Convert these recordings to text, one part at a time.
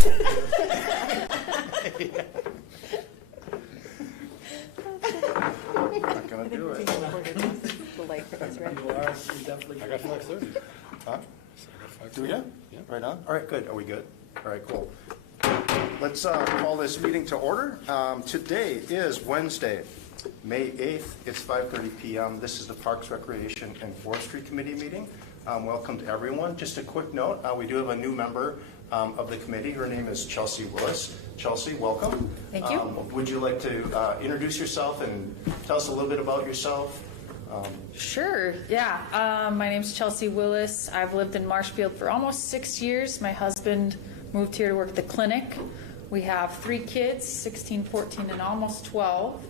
Not gonna do it. The light is red. You are, you definitely. I got 5:30. Huh? Do ya? Yeah. Right on? All right, good. Are we good? All right, cool. Let's call this meeting to order. Today is Wednesday, May 8th. It's 5:30 p.m. This is the Parks, Recreation, and Forestry Committee meeting. Welcome to everyone. Just a quick note, we do have a new member of the committee. Her name is Chelsea Willis. Chelsea, welcome. Thank you. Would you like to introduce yourself and tell us a little bit about yourself? Sure, yeah. My name's Chelsea Willis. I've lived in Marshfield for almost 6 years. My husband moved here to work at the clinic. We have 3 kids, 16, 14, and almost 12.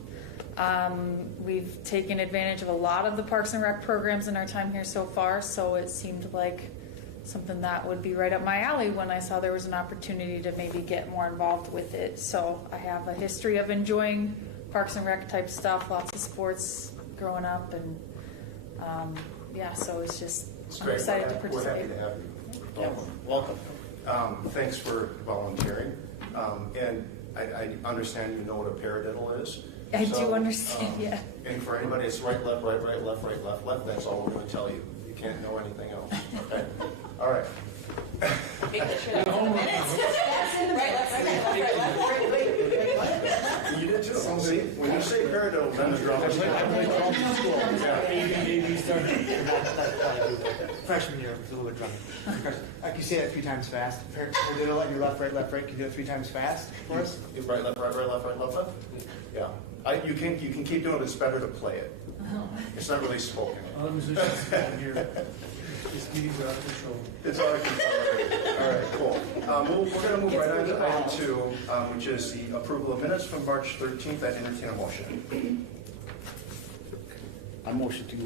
We've taken advantage of a lot of the Parks and Rec programs in our time here so far, so it seemed like something that would be right up my alley when I saw there was an opportunity to maybe get more involved with it. So I have a history of enjoying Parks and Rec type stuff, lots of sports growing up, and yeah, so it's just, I'm Great. excited to We're participate. happy to have you. Yeah, welcome. Thanks for volunteering. And I understand you know what a paradiddle is. I do understand, yeah. And for anybody, it's right, left, right, right, left, right, left, left. That's all we're going to tell you. You can't know anything else. Okay? All right. You did too. See, when you say paradiddle, then the drum is Maybe started freshman year, it was a little bit drunk. Like you say that 3 times fast. Paradiddle at your left, right, left, right. Can you do it 3 times fast for us? Right, left, right, right, left, right, left, left. Yeah. You can keep doing it. It's better to play it. It's not really spoken. All the musicians down here, these meetings are out of control. It's all right. All right, cool. We're going to move right on to item 2, which is the approval of minutes from March 13th. I'd entertain a motion. I motion to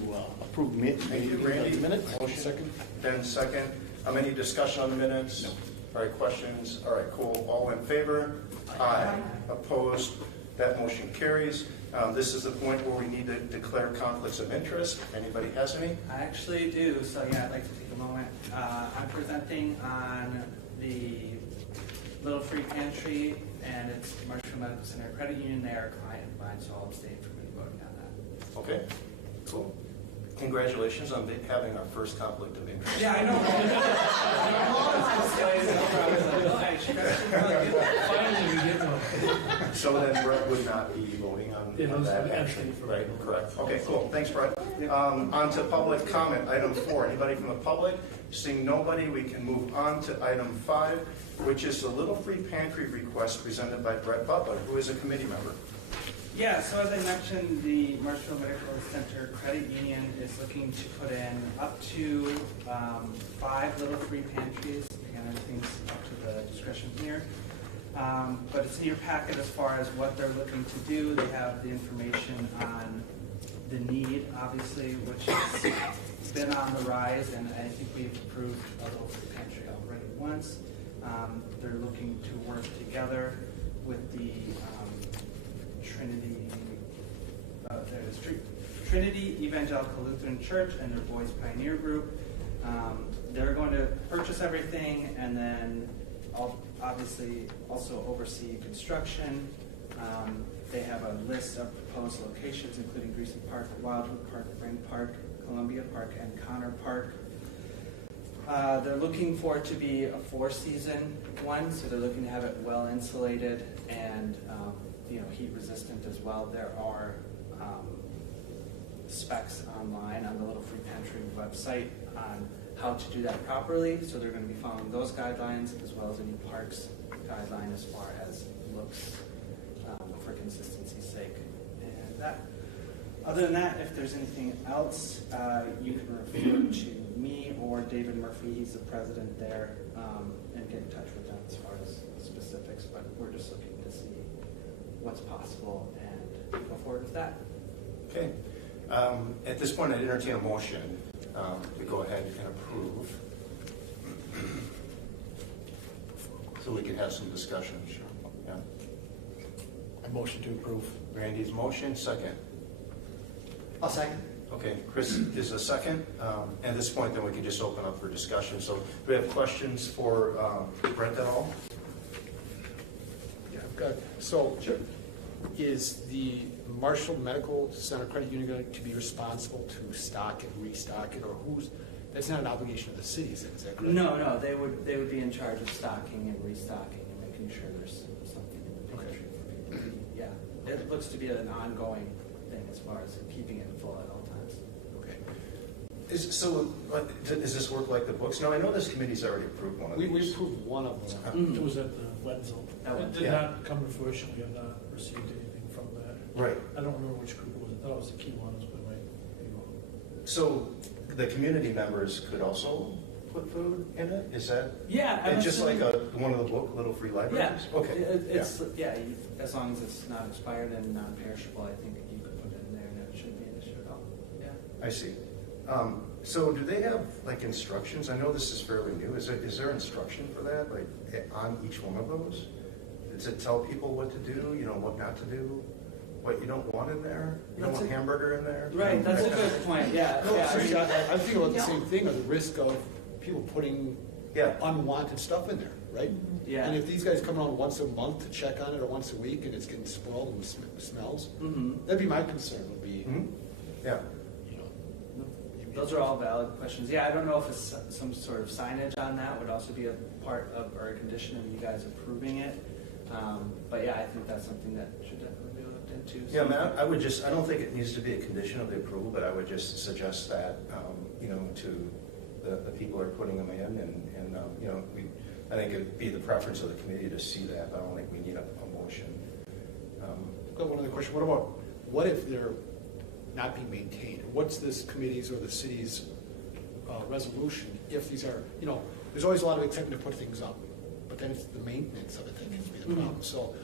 approve Thank you, Randy. minutes. Motion. Second. Ben, second. Any discussion on the minutes? No. All right, questions? All right, cool. All in favor? Aye. Opposed? That motion carries. This is the point where we need to declare conflicts of interest. If anybody has any? I actually do, so yeah, I'd like to take a moment. I'm presenting on the Little Free Pantry, and it's Marshfield Medical Center Credit Union. They are a client of mine, so I'll abstain from any voting on that. Okay, cool. Congratulations on having our first conflict of interest. Yeah, I know. Finally, we get one. So then Brett would not be voting on that action, right? Correct. Okay, cool. Thanks, Brett. On to public comment, item 4. Anybody from the public? Seeing nobody, we can move on to item 5, which is the Little Free Pantry request presented by Brett Butler, who is a committee member. Yeah, so as I mentioned, the Marshfield Medical Center Credit Union is looking to put in up to 5 little free pantries. Again, everything's up to the discretion here. But it's in your packet as far as what they're looking to do. They have the information on the need, obviously, which has been on the rise, and I think we've approved a little free pantry already once. They're looking to work together with the Trinity Evangelical Lutheran Church and their Boys Pioneer Group. They're going to purchase everything and then obviously also oversee construction. They have a list of proposed locations, including Greasy Park, Wildwood Park, Bryn Park, Columbia Park, and Connor Park. They're looking for it to be a 4-season one, so they're looking to have it well insulated and heat resistant as well. There are specs online on the Little Free Pantry website on how to do that properly, so they're going to be following those guidelines as well as any parks guideline as far as looks for consistency's sake. And that. Other than that, if there's anything else, you can refer to me or David Murphy. He's the president there, and get in touch with them as far as specifics. But we're just looking to see what's possible and go forward with that. Okay. At this point, I'd entertain a motion to go ahead and approve. So we can have some discussion. Sure. Yeah. I motion to approve. Randy's motion, second. I'll second. Okay, Chris is a second. At this point, then we can just open up for discussion. So do we have questions for Brent at all? Good. So, is the Marshfield Medical Center Credit Union going to be responsible to stock and restock it, or who's, that's not an obligation of the city, is that correct? No, they would be in charge of stocking and restocking and making sure there's something in the pantry for people to eat. Yeah, it looks to be an ongoing thing as far as keeping it full at all times. Okay. Does this work like the books? Now, I know this committee's already approved one of We these. approved one of them. It was at the Wenzel. That one, It did yeah. not come to fruition, we have not received anything from that. Right. I don't remember which group it was, I thought it was the key ones, but it might be wrong. So the community members could also put food in it? Is that? Yeah, I'm It's just like assuming- one of the book, Little Free Yeah, Libraries? Okay. It's, as long as it's not expired and non-perishable, I think you could put it in there and it shouldn't be an issue at all. Yeah. I see. So do they have like instructions? I know this is fairly new. Is there instruction for that, like on each one of those? Does it tell people what to do, what not to do, what you don't want in there? You don't want hamburger in there? Right, that's a good point, yeah. No, Yeah, I seriously, mean- I think about the same thing, of the risk of people putting Yeah. unwanted stuff in there, right? Yeah. And if these guys come around once a month to check on it, or once a week, and it's getting spoiled and smells, Mhm. that'd be my concern, would be, Mhm. Yeah. you know. Those are all valid questions. Yeah, I don't know if it's some sort of signage on that would also be a part of, or a condition of you guys approving it. But yeah, I think that's something that should definitely be looked into. Yeah, I mean, I don't think it needs to be a condition of the approval, but I would just suggest that, to the people who are putting them in, and I think it'd be the preference of the committee to see that, but I don't think we need a motion. I've got one other question. What if they're not being maintained? What's this committee's or the city's resolution if these are, there's always a lot of excitement to put things up, but then it's the maintenance of it that needs to be the problem. So,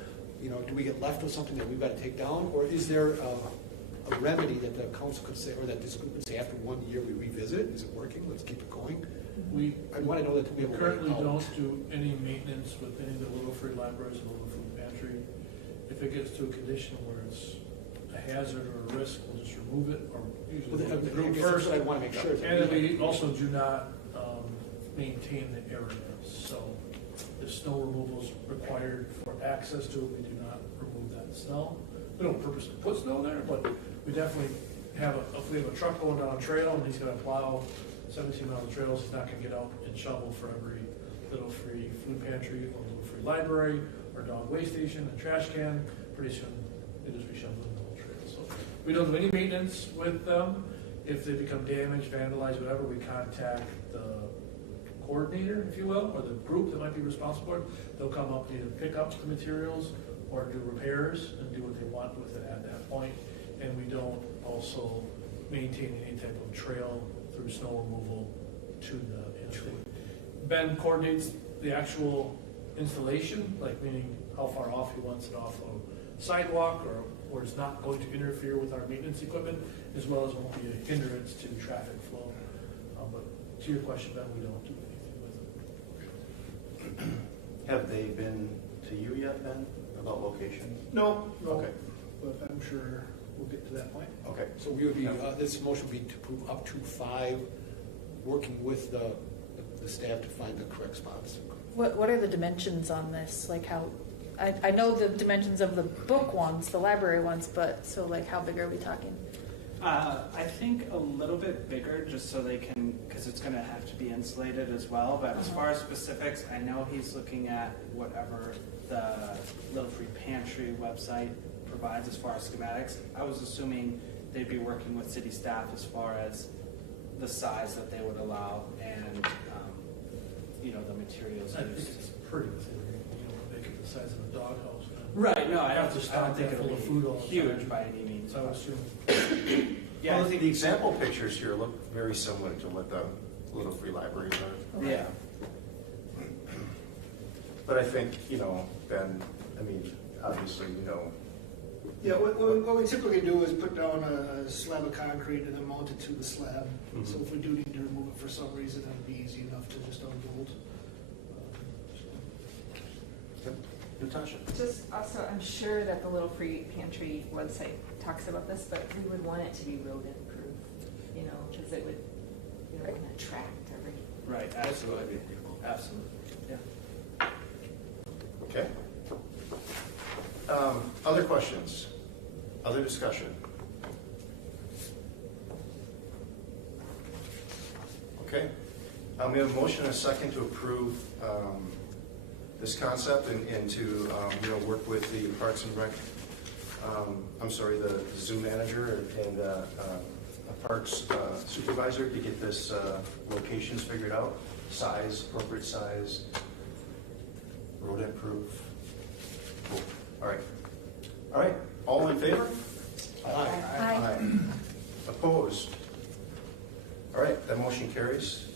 do we get left with something that we've got to take down, or is there a remedy that the council could say, or that this group could say, after 1 year we revisit it? Is it working? Let's keep it going. We I want to know that we have a way currently out. don't do any maintenance with any of the Little Free Libraries and Little Food Pantry. If it gets to a condition where it's a hazard or a risk, we'll just remove it, or usually Well, the I group guess that's first. what I want to make sure. And we also do not maintain the area, so if snow removal is required for access to it, we do not remove that snow. We don't purposely put snow there, but we definitely if we have a truck going down a trail and he's gonna plow 17 miles of trails, he's not gonna get out and shovel for every Little Free Food Pantry or Little Free Library or dog waste station and trash can. Pretty soon, they just reshovel the whole trail. So we don't do any maintenance with them. If they become damaged, vandalized, whatever, we contact the coordinator, if you will, or the group that might be responsible for it. They'll come up and either pick up the materials or do repairs and do what they want with it at that point. And we don't also maintain any type of trail through snow removal to the entry. Ben coordinates the actual installation, like meaning how far off he wants it off a sidewalk, or where it's not going to interfere with our maintenance equipment, as well as won't be a hindrance to traffic flow. But to your question, Ben, we don't do anything with it. Have they been to you yet, Ben, about location? No, Okay. but I'm sure we'll get to that point. Okay. So we would be, this motion would be to approve up to 5, working with the staff to find the correct spots. What are the dimensions on this? Like how, I know the dimensions of the book ones, the library ones, but so like how big are we talking? I think a little bit bigger, just so they can, because it's going to have to be insulated as well. But as far as specifics, I know he's looking at whatever the Little Free Pantry website provides as far as schematics. I was assuming they'd be working with city staff as far as the size that they would allow and the materials I think used. it's pretty thin, make it the size of a doghouse. Right. No, I Have don't to I don't stock think that it'll full of be food all the huge time. by any means. So I would assume, Yeah, Well, I think the example pictures here look very similar to what the Little Free Libraries are. Yeah. But I think, Ben, obviously, Yeah, what we typically do is put down a slab of concrete and then mount it to the slab. Mhm. So if we do need to remove it for some reason, it'd be easy enough to just unbolt. Natasha. Just also, I'm sure that the Little Free Pantry website talks about this, but we would want it to be rodent proof, because it would, attract every. Right, absolutely. Absolutely. Yeah. Okay. Other questions? Other discussion? Okay. We have a motion and a second to approve this concept and to work with the Parks and Rec, the zoo manager and a Parks supervisor to get this locations figured out, size, appropriate size, road improve. Cool. All right. All in favor? Aye. Opposed? All right, that motion carries.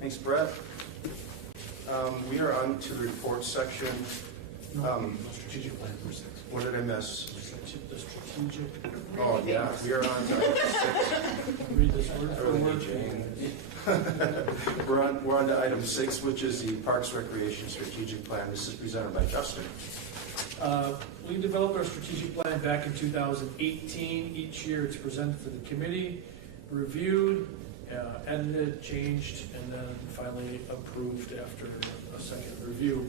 Thanks, Brett. We are on to the report section. Strategic plan for 6. What did I miss? The strategic, Oh, yeah, we are on to item 6. read this word for word. We're on to item 6, which is the Parks Recreation Strategic Plan. This is presented by Justin. We developed our strategic plan back in 2018. Each year it's presented to the committee, reviewed, edited, changed, and then finally approved after a second review.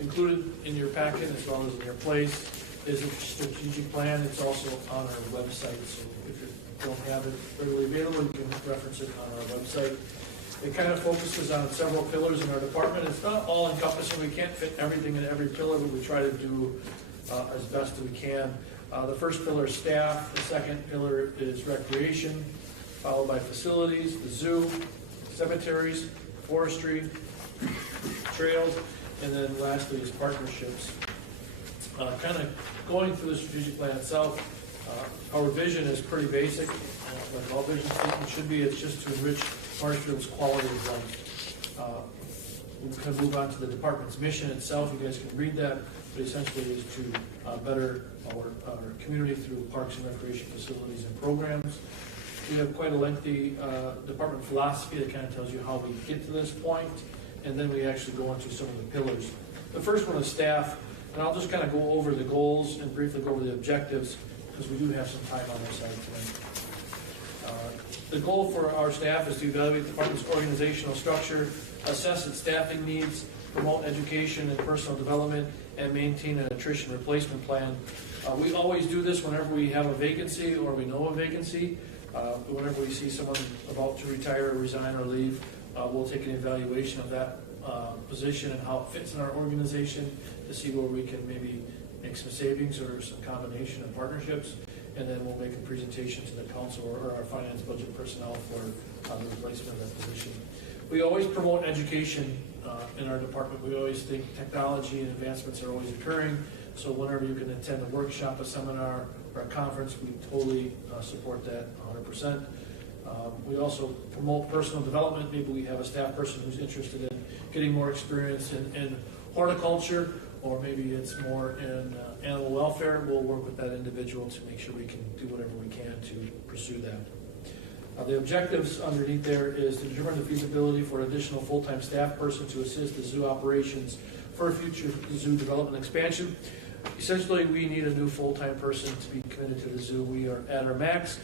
Included in your packet as well as in your place is a strategic plan. It's also on our website, so if you don't have it readily available, you can reference it on our website. It kind of focuses on several pillars in our department. It's not all encompassing. We can't fit everything in every pillar, but we try to do as best as we can. The first pillar is staff. The second pillar is recreation, followed by facilities, the zoo, cemeteries, forestry, trails, and then lastly is partnerships. Kind of going through the strategic plan itself, our vision is pretty basic, like all vision statements should be. It's just to enrich Marshfield's quality of life. We can move on to the department's mission itself. You guys can read that, but essentially is to better our community through parks and recreation facilities and programs. We have quite a lengthy department philosophy that kind of tells you how we get to this point, and then we actually go into some of the pillars. The first one is staff, and I'll just kind of go over the goals and briefly go over the objectives because we do have some time on our side tonight. The goal for our staff is to evaluate the department's organizational structure, assess its staffing needs, promote education and personal development, and maintain an attrition replacement plan. We always do this whenever we have a vacancy or we know a vacancy. Whenever we see someone about to retire, resign, or leave, we'll take an evaluation of that position and how it fits in our organization to see where we can maybe make some savings or some combination of partnerships, and then we'll make a presentation to the council or our finance budget personnel for the replacement of that position. We always promote education in our department. We always think technology and advancements are always occurring, so whenever you can attend a workshop, a seminar, or a conference, we totally support that 100%. We also promote personal development. Maybe we have a staff person who's interested in getting more experience in horticulture, or maybe it's more in animal welfare. We'll work with that individual to make sure we can do whatever we can to pursue that. The objectives underneath there is to determine the feasibility for an additional full-time staff person to assist the zoo operations for future zoo development expansion. Essentially, we need a new full-time person to be committed to the zoo. We are at our max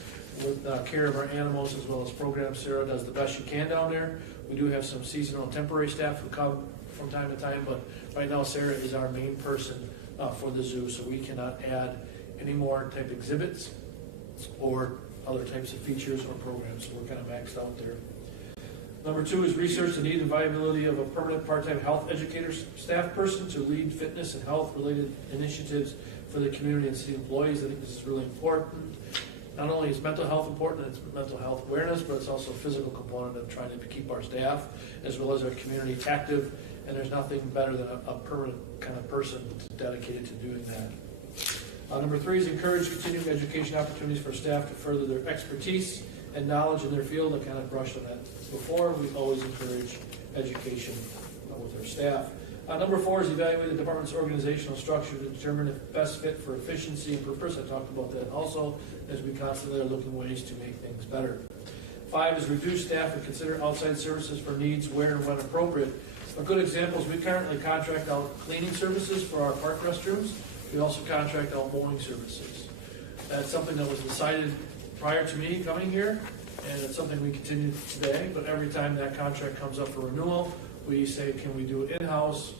with care of our animals as well as programs. Sarah does the best she can down there. We do have some seasonal and temporary staff who come from time to time, but right now Sarah is our main person for the zoo, so we cannot add any more type exhibits or other types of features or programs, so we're kind of maxed out there. Number 2 is research the need and viability of a permanent part-time health educator staff person to lead fitness and health-related initiatives for the community and city employees. I think this is really important. Not only is mental health important, it's mental health awareness, but it's also a physical component of trying to keep our staff as well as our community active, and there's nothing better than a permanent kind of person dedicated to doing that. Number 3 is encourage continuing education opportunities for staff to further their expertise and knowledge in their field. I kind of brushed on that before. We always encourage education with our staff. Number 4 is evaluate the department's organizational structure to determine if best fit for efficiency and purpose. I talked about that also, as we constantly are looking ways to make things better. 5 is reduce staff and consider outside services for needs where and when appropriate. A good example is we currently contract out cleaning services for our park restrooms. We also contract out mowing services. That's something that was decided prior to me coming here, and it's something we continue today, but every time that contract comes up for renewal, we say, can we do it in-house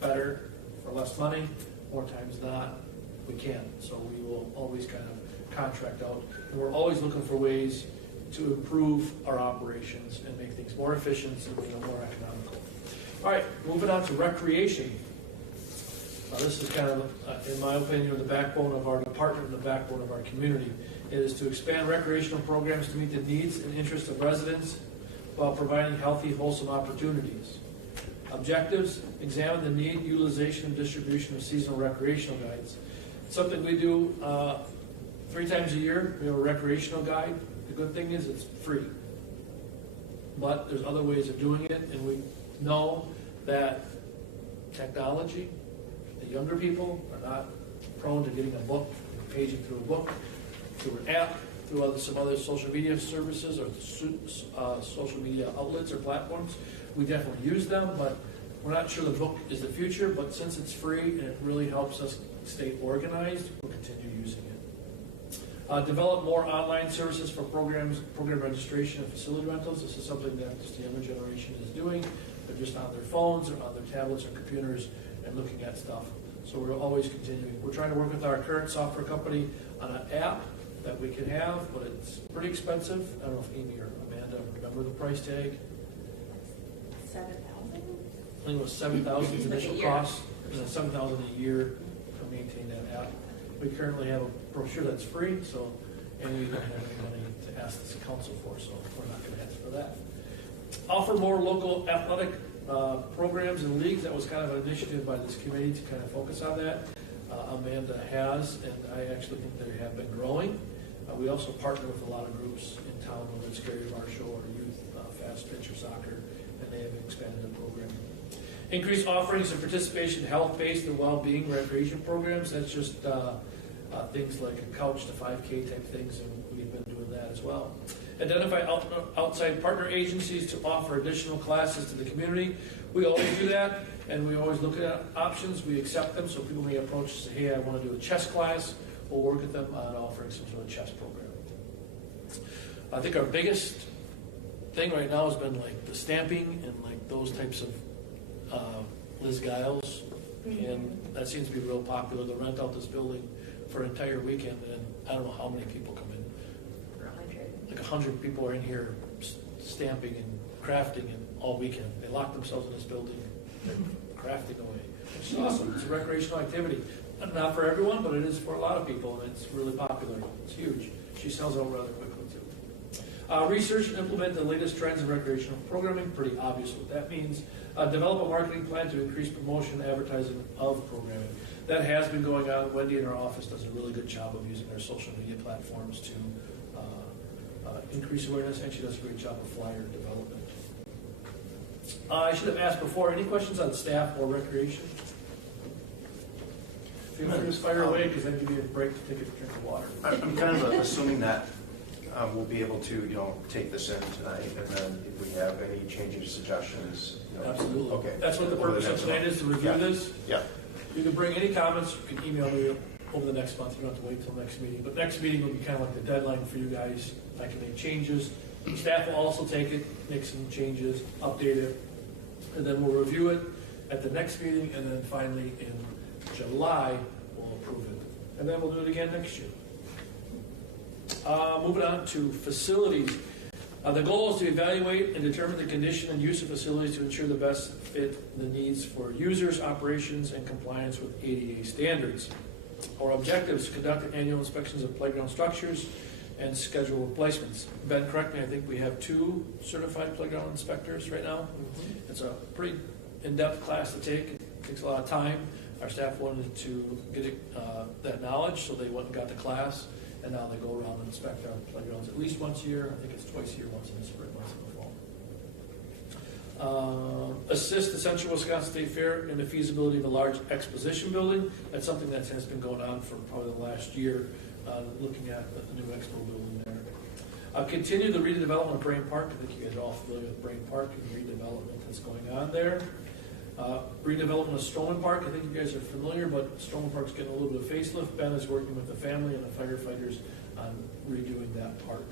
better for less money, more times than not, we can't. So we will always kind of contract out. And we're always looking for ways to improve our operations and make things more efficient and more economical. All right, moving on to recreation. This is kind of, in my opinion, the backbone of our department and the backbone of our community. It is to expand recreational programs to meet the needs and interests of residents while providing healthy, wholesome opportunities. Objectives: examine the need, utilization, and distribution of seasonal recreational guides. It's something we do 3 times a year. We have a recreational guide. The good thing is it's free. But there's other ways of doing it, and we know that technology, the younger people are not prone to getting a book, paging through a book, through an app, through some other social media services or social media outlets or platforms. We definitely use them, but we're not sure the book is the future, but since it's free and it really helps us stay organized, we'll continue using it. Develop more online services for program registration and facility rentals. This is something that just the younger generation is doing. They're just on their phones or on their tablets or computers and looking at stuff. So we're always continuing. We're trying to work with our current software company on an app that we can have, but it's pretty expensive. I don't know if Amy or Amanda remember the price tag. 7,000? I think it was 7,000 initial cost, and then 7,000 a year to maintain that app. We currently have a brochure that's free, so, and we don't have any money to ask this council for, so we're not going to ask for that. Offer more local athletic programs and leagues. That was kind of an initiative by this committee to kind of focus on that. Amanda has, and I actually think they have been growing. We also partner with a lot of groups in town, whether it's Gary Marshall or Youth Fast Pitch or Soccer, and they have expanded the program. Increase offerings of participation in health-based and well-being recreation programs. That's just things like a couch to 5K type things, and we've been doing that as well. Identify outside partner agencies to offer additional classes to the community. We always do that, and we always look at options. We accept them, so people may approach and say, hey, I want to do a chess class. We'll work with them on offering some sort of chess program. I think our biggest thing right now has been like the stamping and like those types of Liz Giles, and that seems to be real popular. They rent out this building for an entire weekend, and I don't know how many people come in. Like 100 people are in here stamping and crafting and all weekend. They lock themselves in this building, they're crafting away. It's awesome. It's a recreational activity. Not for everyone, but it is for a lot of people, and it's really popular. It's huge. She sells out rather quickly, too. Research and implement the latest trends in recreational programming. Pretty obvious what that means. Develop a marketing plan to increase promotion and advertising of programming. That has been going on. Wendy in our office does a really good job of using our social media platforms to increase awareness, and she does a great job of flyer development. I should have asked before, any questions on staff or recreation? Feel free to fire away, because then give you a break to take a drink of water. I'm kind of assuming that we'll be able to, take this in tonight, and then if we have any changes, suggestions, Absolutely. Okay. That's what the purpose of tonight is, to review this. Yeah. You can bring any comments, you can email me over the next month. You don't have to wait till next meeting. But next meeting will be kind of like the deadline for you guys. I can make changes. Staff will also take it, make some changes, update it, and then we'll review it at the next meeting, and then finally in July, we'll approve it. And then we'll do it again next year. Moving on to facilities. The goal is to evaluate and determine the condition and use of facilities to ensure the best fit the needs for users, operations, and compliance with ADA standards. Our objectives: conduct annual inspections of playground structures and schedule replacements. Ben, correct me, I think we have 2 certified playground inspectors right now. It's a pretty in-depth class to take. It takes a lot of time. Our staff wanted to get that knowledge, so they went and got the class, and now they go around and inspect our playgrounds at least once a year. I think it's twice a year, once in the spring, once in the fall. Assist the Central Wisconsin State Fair in the feasibility of a large exposition building. That's something that has been going on for probably the last year, looking at the new expo building there. Continue the redevelopment of Brain Park. I think you guys are all familiar with Brain Park and the redevelopment that's going on there. Redevelopment of Stroman Park. I think you guys are familiar, but Stroman Park's getting a little bit of facelift. Ben is working with the family and the firefighters on redoing that park.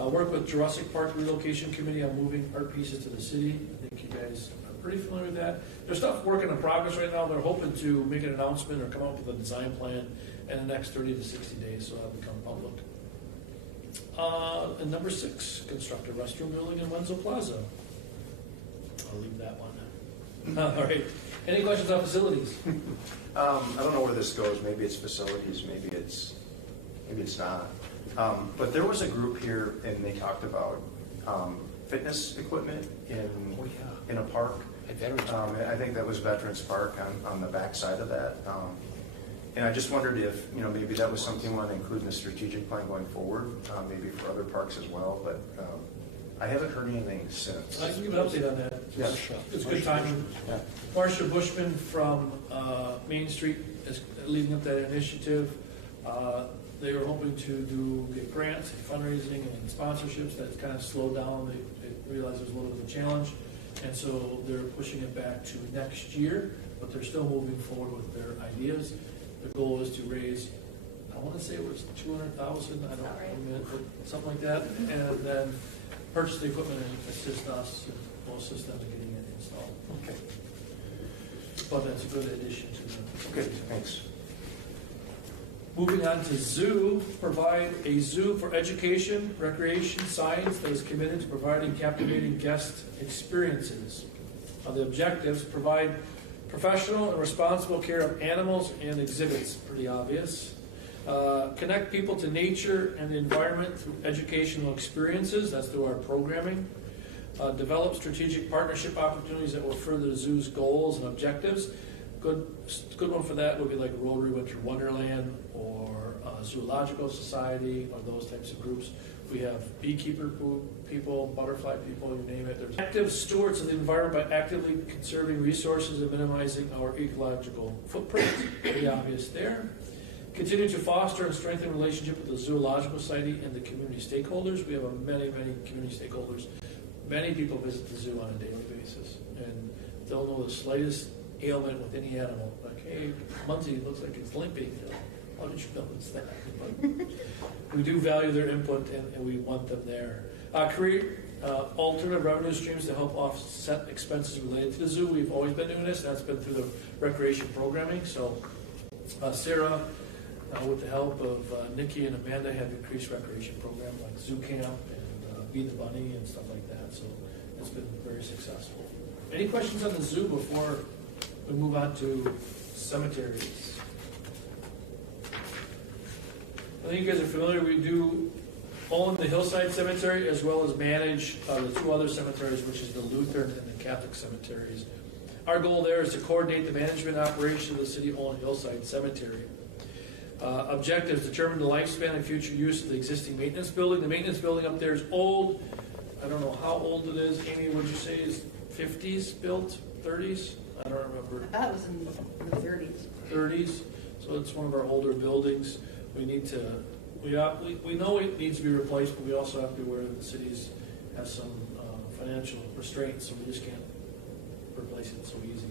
Work with Jurassic Park Relocation Committee on moving art pieces to the city. I think you guys are pretty familiar with that. There's stuff working in progress right now. They're hoping to make an announcement or come up with a design plan in the next 30 to 60 days, so that'll become public. And number 6, construct a restroom building in Wenzel Plaza. I'll leave that one. All right. Any questions on facilities? I don't know where this goes. Maybe it's facilities, maybe it's not. But there was a group here and they talked about fitness equipment in a park. I think that was Veterans Park on the back side of that. And I just wondered if, maybe that was something you want to include in the strategic plan going forward, maybe for other parks as well, but I haven't heard anything since. I can give an update on that. Yeah. It's good timing. Yeah. Marcia Bushman from Main Street is leading up that initiative. They were hoping to get grants and fundraising and sponsorships. That kind of slowed down. They realized it was a little bit of a challenge. And so they're pushing it back to next year, but they're still moving forward with their ideas. The goal is to raise, I want to say it was 200,000, I don't know, something like that, and then purchase the equipment and assist us, and we'll assist them to getting it installed. Okay. But that's a good addition to the. Okay, thanks. Moving on to zoo, provide a zoo for education, recreation, science that is committed to providing captivating guest experiences. The objectives: provide professional and responsible care of animals and exhibits, pretty obvious. Connect people to nature and the environment through educational experiences, that's through our programming. Develop strategic partnership opportunities that will further the zoo's goals and objectives. Good one for that would be like Rotary Winter Wonderland or Zoological Society or those types of groups. We have beekeeper people, butterfly people, you name it. There's active stewards of the environment by actively conserving resources and minimizing our ecological footprint. Pretty obvious there. Continue to foster and strengthen relationship with the Zoological Society and the community stakeholders. We have many community stakeholders. Many people visit the zoo on a daily basis, and they'll know the slightest ailment with any animal. Like, hey, Muncie looks like it's limping. How did you notice that? But we do value their input, and we want them there. Create alternative revenue streams to help offset expenses related to the zoo. We've always been doing this. That's been through the recreation programming. So Sarah, with the help of Nikki and Amanda, have increased recreation programs like Zoo Camp and Be the Bunny and stuff like that. So it's been very successful. Any questions on the zoo before we move on to cemeteries? I think you guys are familiar, we do own the Hillside Cemetery as well as manage the 2 other cemeteries, which is the Lutheran and the Catholic cemeteries. Our goal there is to coordinate the management operation of the city-owned Hillside Cemetery. Objectives: determine the lifespan and future use of the existing maintenance building. The maintenance building up there is old. I don't know how old it is. Amy, would you say is 50s built? 30s? I don't remember. I thought it was in the 30s. 30s. So it's one of our older buildings. We need to, we know it needs to be replaced, but we also have to be aware that the cities have some financial restraints, so we just can't replace it so easy.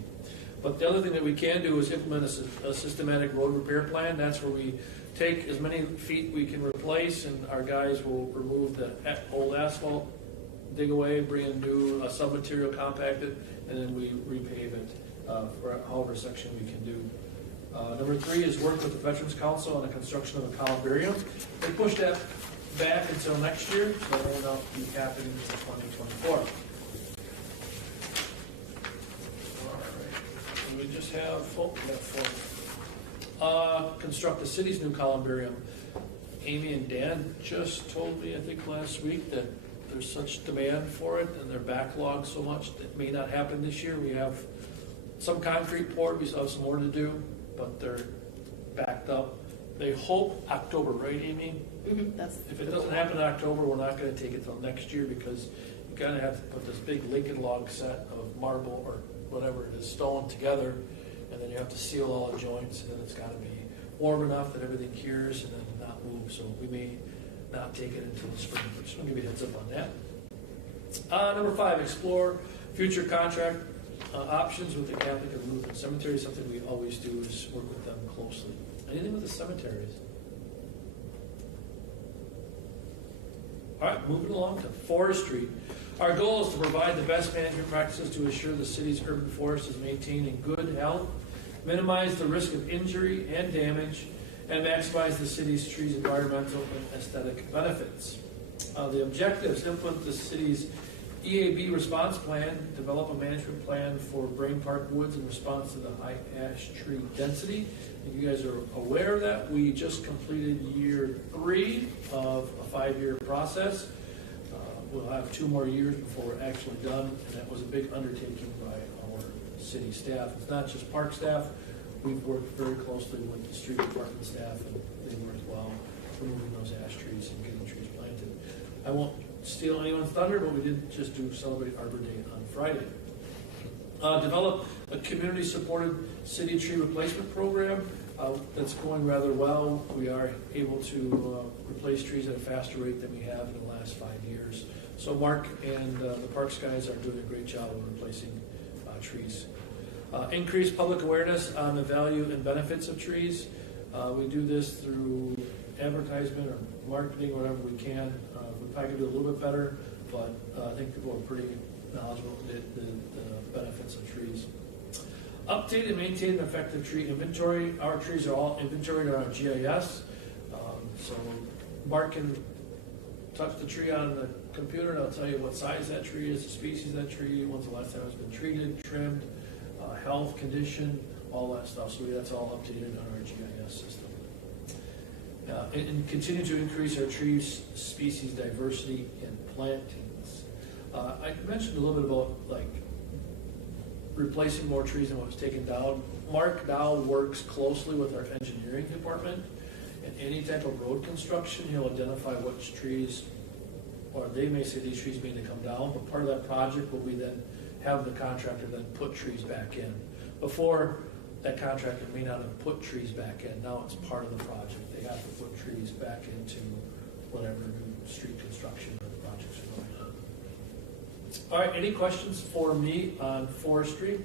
But the other thing that we can do is implement a systematic road repair plan. That's where we take as many feet we can replace, and our guys will remove the old asphalt, dig away, bring in new sub-material, compact it, and then we repave it for however section we can do. Number 3 is work with the Veterans Council on the construction of a columbarium. They pushed that back until next year, so it will not be happening until 2024. All right. We just have, we have 4. Construct the city's new columbarium. Amy and Dan just told me, I think last week, that there's such demand for it and they're backlogged so much that it may not happen this year. We have some concrete poured, we still have some more to do, but they're backed up. They hope October, right, Amy? If it doesn't happen in October, we're not going to take it till next year because you kind of have to put this big Lincoln log set of marble or whatever it is, stone together, and then you have to seal all the joints, and then it's got to be warm enough that everything cures and then not move. So we may not take it until the spring. But just want to give you a heads up on that. Number 5, explore future contract options with the Catholic and Lutheran cemetery. Something we always do is work with them closely. Anything with the cemeteries? All right, moving along to forestry. Our goal is to provide the best management practices to ensure the city's urban forest is maintained in good health, minimize the risk of injury and damage, and maximize the city's trees' environmental and aesthetic benefits. The objectives: implement the city's EAB response plan, develop a management plan for Brain Park Woods in response to the high ash tree density. If you guys are aware of that, we just completed year 3 of a 5-year process. We'll have 2 more years before we're actually done, and that was a big undertaking by our city staff. It's not just park staff. We've worked very closely with the street department staff, and they worked well removing those ash trees and getting trees planted. I won't steal anyone's thunder, but we did just celebrate Arbor Day on Friday. Develop a community-supported city tree replacement program that's going rather well. We are able to replace trees at a faster rate than we have in the last 5 years. So Mark and the Parks guys are doing a great job of replacing trees. Increase public awareness on the value and benefits of trees. We do this through advertisement or marketing, whatever we can. We probably could do a little bit better, but I think people are pretty knowledgeable of the benefits of trees. Update and maintain an effective tree inventory. Our trees are all inventoried on our GIS. So Mark can touch the tree on the computer and I'll tell you what size that tree is, the species of that tree, when's the last time it's been treated, trimmed, health, condition, all that stuff. So that's all updated on our GIS system. And continue to increase our tree species diversity in plantings. I mentioned a little bit about like replacing more trees than what was taken down. Mark now works closely with our engineering department, and any type of road construction, he'll identify which trees, or they may say these trees need to come down, but part of that project will be then have the contractor then put trees back in. Before, that contractor may not have put trees back in. Now it's part of the project. They have to put trees back into whatever new street construction or projects are going on. All right, any questions for me on forestry?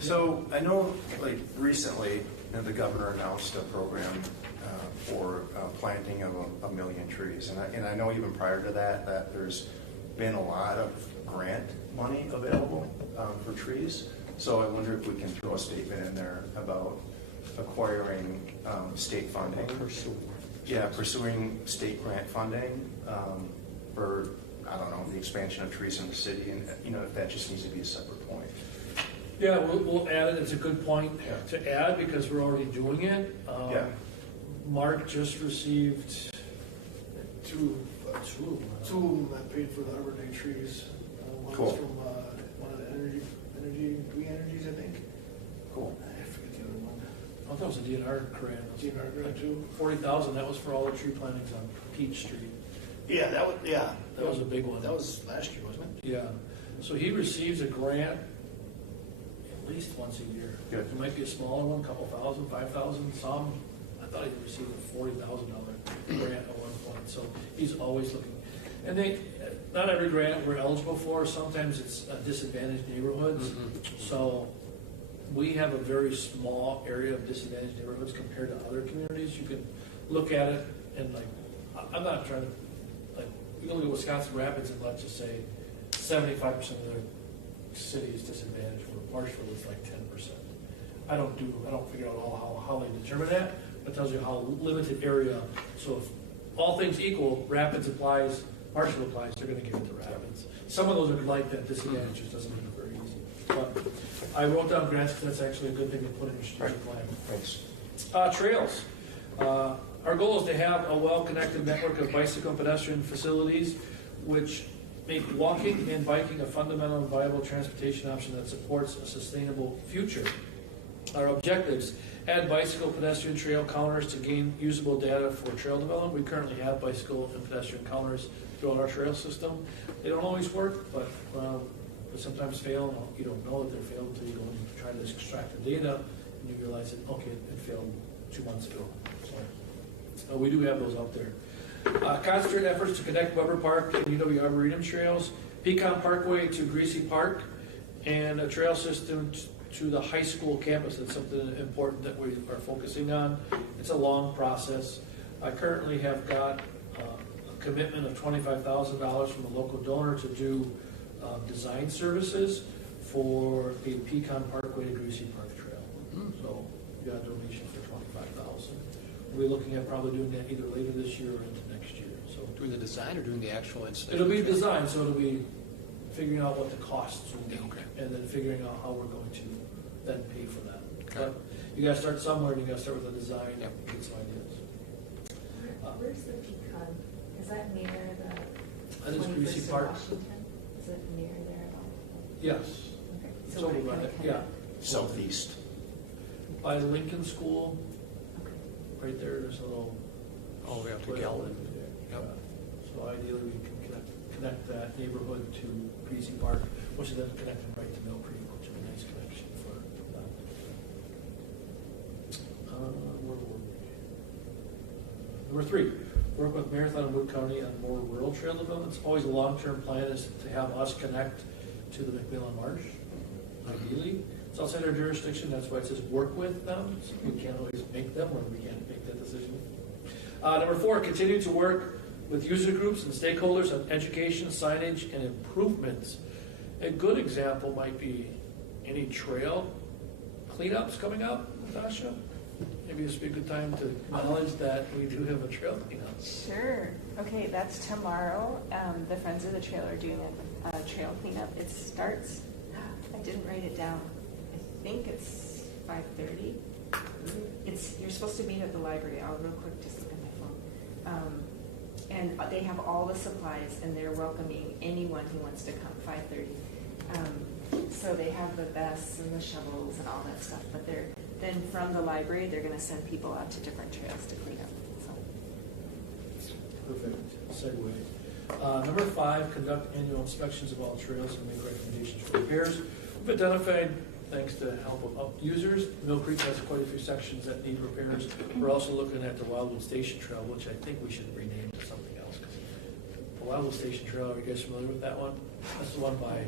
So I know, like, recently, the governor announced a program for planting of 1 million trees. And I know even prior to that there's been a lot of grant money available for trees. So I wonder if we can throw a statement in there about acquiring state funding. Pursuing state grant funding for, I don't know, the expansion of trees in the city, and if that just needs to be a separate point. Yeah, we'll add it. It's a good point to add because we're already doing it. Mark just received Two of them that paid for the Arbor Day trees. One Cool. was from one of the Green Energies, I think. Cool. I forget the other one. I thought that was a DNR grant. DNR grant too. 40,000. That was for all the tree plantings on Peach Street. Yeah, that That was a big one. That was last year, wasn't it? Yeah. So he receives a grant at least once a year. Good. It might be a smaller one, couple thousand, 5,000. Some. I thought he received a $40,000 grant at one point. So he's always looking. And not every grant we're eligible for. Sometimes it's disadvantaged neighborhoods. So we have a very small area of disadvantaged neighborhoods compared to other communities. You can look at it and I'm not trying to, you can look at Wisconsin Rapids and let's just say 75% of their city is disadvantaged. Where Marshfield is like 10%. I don't figure out how they determine that. It tells you how limited area. So if all things equal, Rapids applies, Marshfield applies, they're going to give it to Rapids. Some of those are like that, disadvantage just doesn't make it very easy. But I wrote down grants because that's actually a good thing to put in your strategic plan. Thanks. Trails. Our goal is to have a well-connected network of bicycle and pedestrian facilities which make walking and biking a fundamental and viable transportation option that supports a sustainable future. Our objectives: add bicycle pedestrian trail counters to gain usable data for trail development. We currently have bicycle and pedestrian counters throughout our trail system. They don't always work, but they sometimes fail. You don't know that they're failed until you go and try to extract the data, and you realize that, okay, it failed 2 months ago. So we do have those out there. Concentrate efforts to connect Weber Park and UW Arboretum trails, Pecan Parkway to Greasy Park, and a trail system to the high school campus. That's something important that we are focusing on. It's a long process. I currently have got commitment of $25,000 from a local donor to do design services for a Pecan Parkway to Greasy Park Trail. So we got a donation for $25,000. We're looking at probably doing that either later this year or into next year. So Doing the design or doing the actual installation? it'll be designed, so it'll be figuring out what the costs will be, Okay. and then figuring out how we're going to then pay for that. Okay. But you gotta start somewhere, and you gotta start with the design, Yep. and get some ideas. Where's the pecan? Is that near the That is 21st Greasy of Park. Washington? Is it near there at all? Yes, Okay. so we're we'll run kinda it, yeah. Southeast. By Lincoln School, Okay. right there, there's a little. Oh, we have to trail. Galvin. Yep. So ideally, we can connect that neighborhood to Greasy Park, which is then connecting right to Mill Creek, which would be a nice connection for that. Where were we? Number 3, work with Marathon and Wood County on more rural trail developments. Always a long-term plan is to have us connect to the McMillan Marsh, ideally. It's outside our jurisdiction, that's why it says work with them. So we can't always make them, or we can't make that decision. Number 4, continue to work with user groups and stakeholders on education, signage, and improvements. A good example might be any trail cleanups coming up, Natasha? Maybe this would be a good time to acknowledge that we do have a trail cleanup. Sure. Okay, that's tomorrow. The Friends of the Trail are doing a trail cleanup. It starts, I didn't write it down. I think it's 5:30. You're supposed to meet at the library. I'll real quick just look at my phone. And they have all the supplies, and they're welcoming anyone who wants to come, 5:30. So they have the vests and the shovels and all that stuff, but then from the library, they're gonna send people out to different trails to clean up, so. Perfect segue. Number 5, conduct annual inspections of all trails and make recommendations for repairs. We've identified, thanks to help of users, Mill Creek has quite a few sections that need repairs. We're also looking at the Wildwood Station Trail, which I think we should rename to something else. The Wildwood Station Trail, are you guys familiar with that one? That's the one by,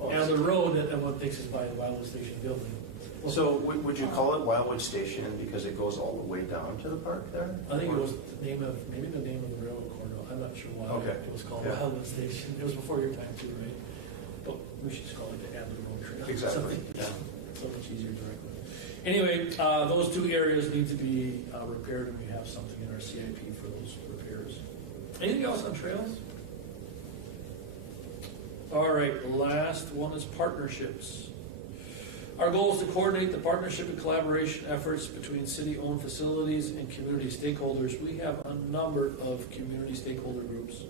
on the road that everyone thinks is by the Wildwood Station building. So would you call it Wildwood Station because it goes all the way down to the park there? I think it was the name of the railroad corridor. I'm not sure why Okay. it was called Yeah. Wildwood Station. It was before your time too, right? But we should just call it the Adler Road Trail. Exactly, Something yeah. So much easier to write with. Anyway, those 2 areas need to be repaired, and we have something in our CIP for those repairs. Anything else on trails? All right, the last one is partnerships. Our goal is to coordinate the partnership and collaboration efforts between city-owned facilities and community stakeholders. We have a number of community stakeholder groups.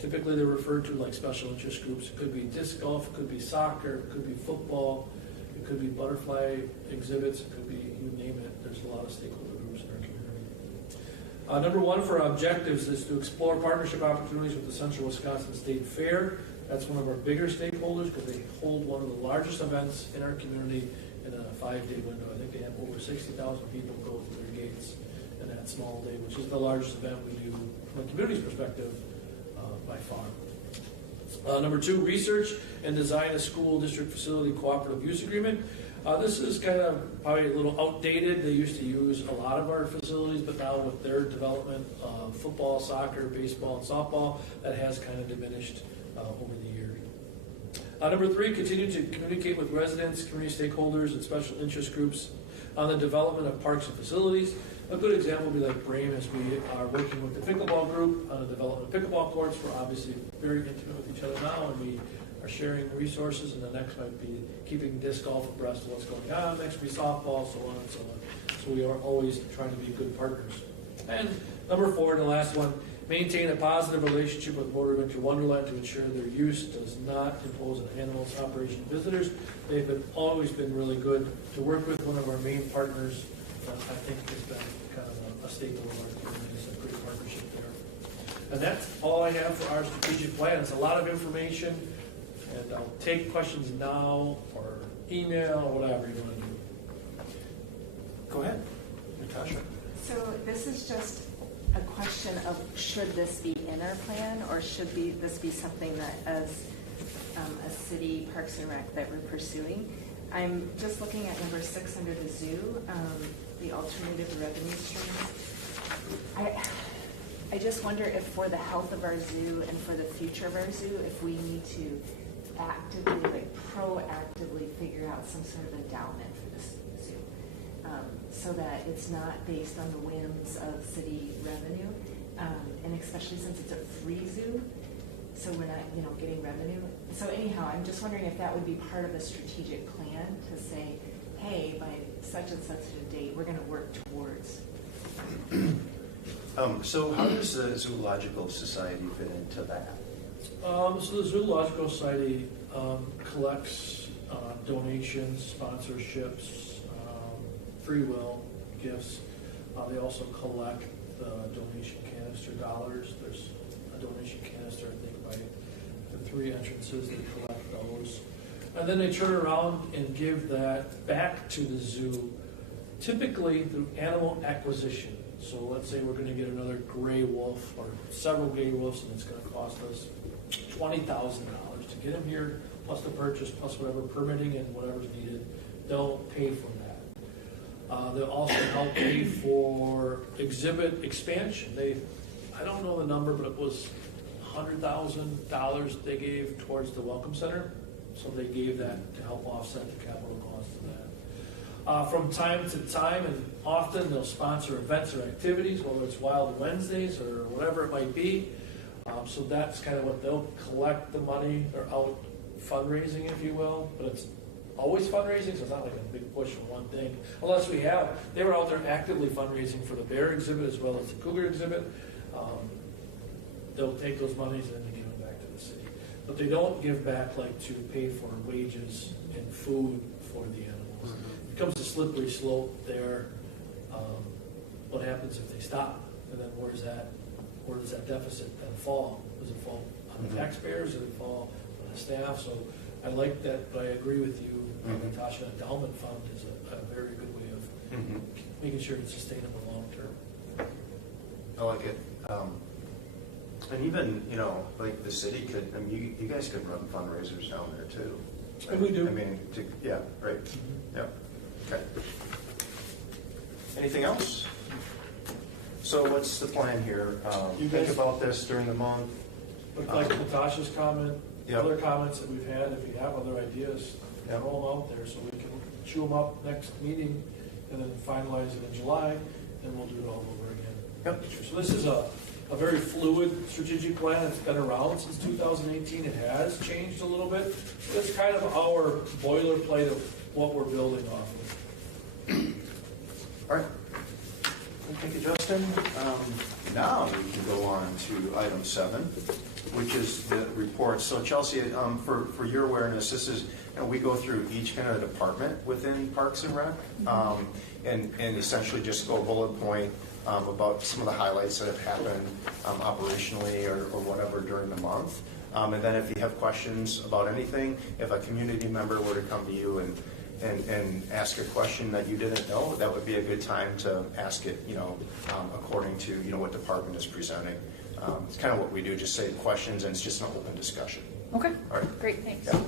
Typically, they're referred to like special interest groups. It could be disc golf, it could be soccer, it could be football, it could be butterfly exhibits, it could be, you name it. There's a lot of stakeholder groups in our community. Number 1 for our objectives is to explore partnership opportunities with the Central Wisconsin State Fair. That's one of our bigger stakeholders because they hold one of the largest events in our community in a 5-day window. I think they have over 60,000 people go through their gates in that small day, which is the largest event we do from a community's perspective by far. Number 2, research and design a school district facility cooperative use agreement. This is kind of probably a little outdated. They used to use a lot of our facilities, but now with their development of football, soccer, baseball, and softball, that has kind of diminished over the years. Number 3, continue to communicate with residents, community stakeholders, and special interest groups on the development of parks and facilities. A good example would be like Brame, as we are working with the pickleball group on the development of pickleball courts. We're obviously very intimate with each other now, and we are sharing resources, and the next might be keeping disc golf abreast of what's going on, next will be softball, so on and so on. So we are always trying to be good partners. And number 4, and the last one, maintain a positive relationship with Motor Adventure Wonderland to ensure their use does not impose on animals, operation, and visitors. They've always been really good to work with. One of our main partners, I think, has been kind of a staple of our community. It's a great partnership there. And that's all I have for our strategic plan. It's a lot of information, and I'll take questions now or email or whatever you want to do. Go ahead, Natasha. So this is just a question of should this be in our plan, or should this be something that as a city Parks and Rec that we're pursuing? I'm just looking at number 6 under the zoo, the alternative revenue streams. I just wonder if for the health of our zoo and for the future of our zoo, if we need to actively, like proactively figure out some sort of endowment for this zoo. So that it's not based on the whims of city revenue. And especially since it's a free zoo, so we're not, getting revenue. So anyhow, I'm just wondering if that would be part of a strategic plan to say, hey, by such and such a date, we're going to work towards. So how does the Zoological Society fit into that? So the Zoological Society collects donations, sponsorships, free will, gifts. They also collect the donation canister dollars. There's a donation canister, I think, by the 3 entrances. They collect those. And then they turn around and give that back to the zoo, typically through animal acquisition. So let's say we're going to get another gray wolf or several gray wolves, and it's going to cost us $20,000 to get them here, plus the purchase, plus whatever permitting and whatever's needed. They'll pay for that. They'll also help pay for exhibit expansion. I don't know the number, but it was $100,000 they gave towards the Welcome Center. So they gave that to help offset the capital cost of that. From time to time, and often they'll sponsor events or activities, whether it's Wild Wednesdays or whatever it might be. So that's kind of what they'll collect the money. They're out fundraising, if you will, but it's always fundraising, so it's not like a big push for one thing. Unless they were out there actively fundraising for the bear exhibit as well as the cougar exhibit. They'll take those monies and then give them back to the city. But they don't give back like to pay for wages and food for the animals. It becomes a slippery slope there. What happens if they stop? And then where does that deficit then fall? Does it fall on the taxpayers? Does it fall on the staff? So I like that, but I agree with you. Natasha, endowment fund is a very good way of making sure it's sustainable long term. I like it. And even, like the city could, you guys could run fundraisers down there too. And we do. Yeah, right. Yeah. Okay. Anything else? So what's the plan here? You Think guys- about this during the month. But like Natasha's comment, Yep. other comments that we've had, if you have other ideas, Yep. throw them out there so we can chew them up next meeting and then finalize it in July, and we'll do it all over again. Yep. So this is a very fluid strategic plan. It's been around since 2018. It has changed a little bit. It's kind of our boilerplate of what we're building off of. All right. Thank you, Justin. Now we can go on to item 7, which is the report. So Chelsea, for your awareness, this is, we go through each kind of department within Parks and Rec, and essentially just go bullet point about some of the highlights that have happened operationally or whatever during the month. And then if you have questions about anything, if a community member were to come to you and ask a question that you didn't know, that would be a good time to ask it, according to, what department is presenting. It's kind of what we do, just say questions, and it's just an open discussion. Okay, All right. great, thanks. Yeah.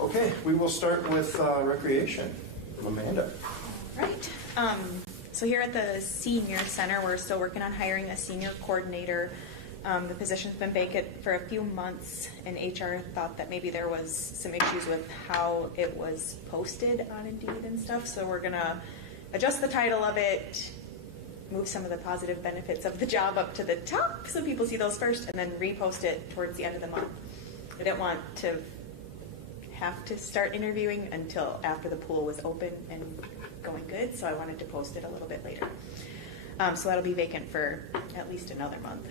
Okay, we will start with recreation. Amanda. Right. So here at the Senior Center, we're still working on hiring a senior coordinator. The position's been vacant for a few months, and HR thought that maybe there was some issues with how it was posted on Indeed and stuff. So we're gonna adjust the title of it, move some of the positive benefits of the job up to the top so people see those first, and then repost it towards the end of the month. I didn't want to have to start interviewing until after the pool was open and going good, so I wanted to post it a little bit later. So that'll be vacant for at least another month.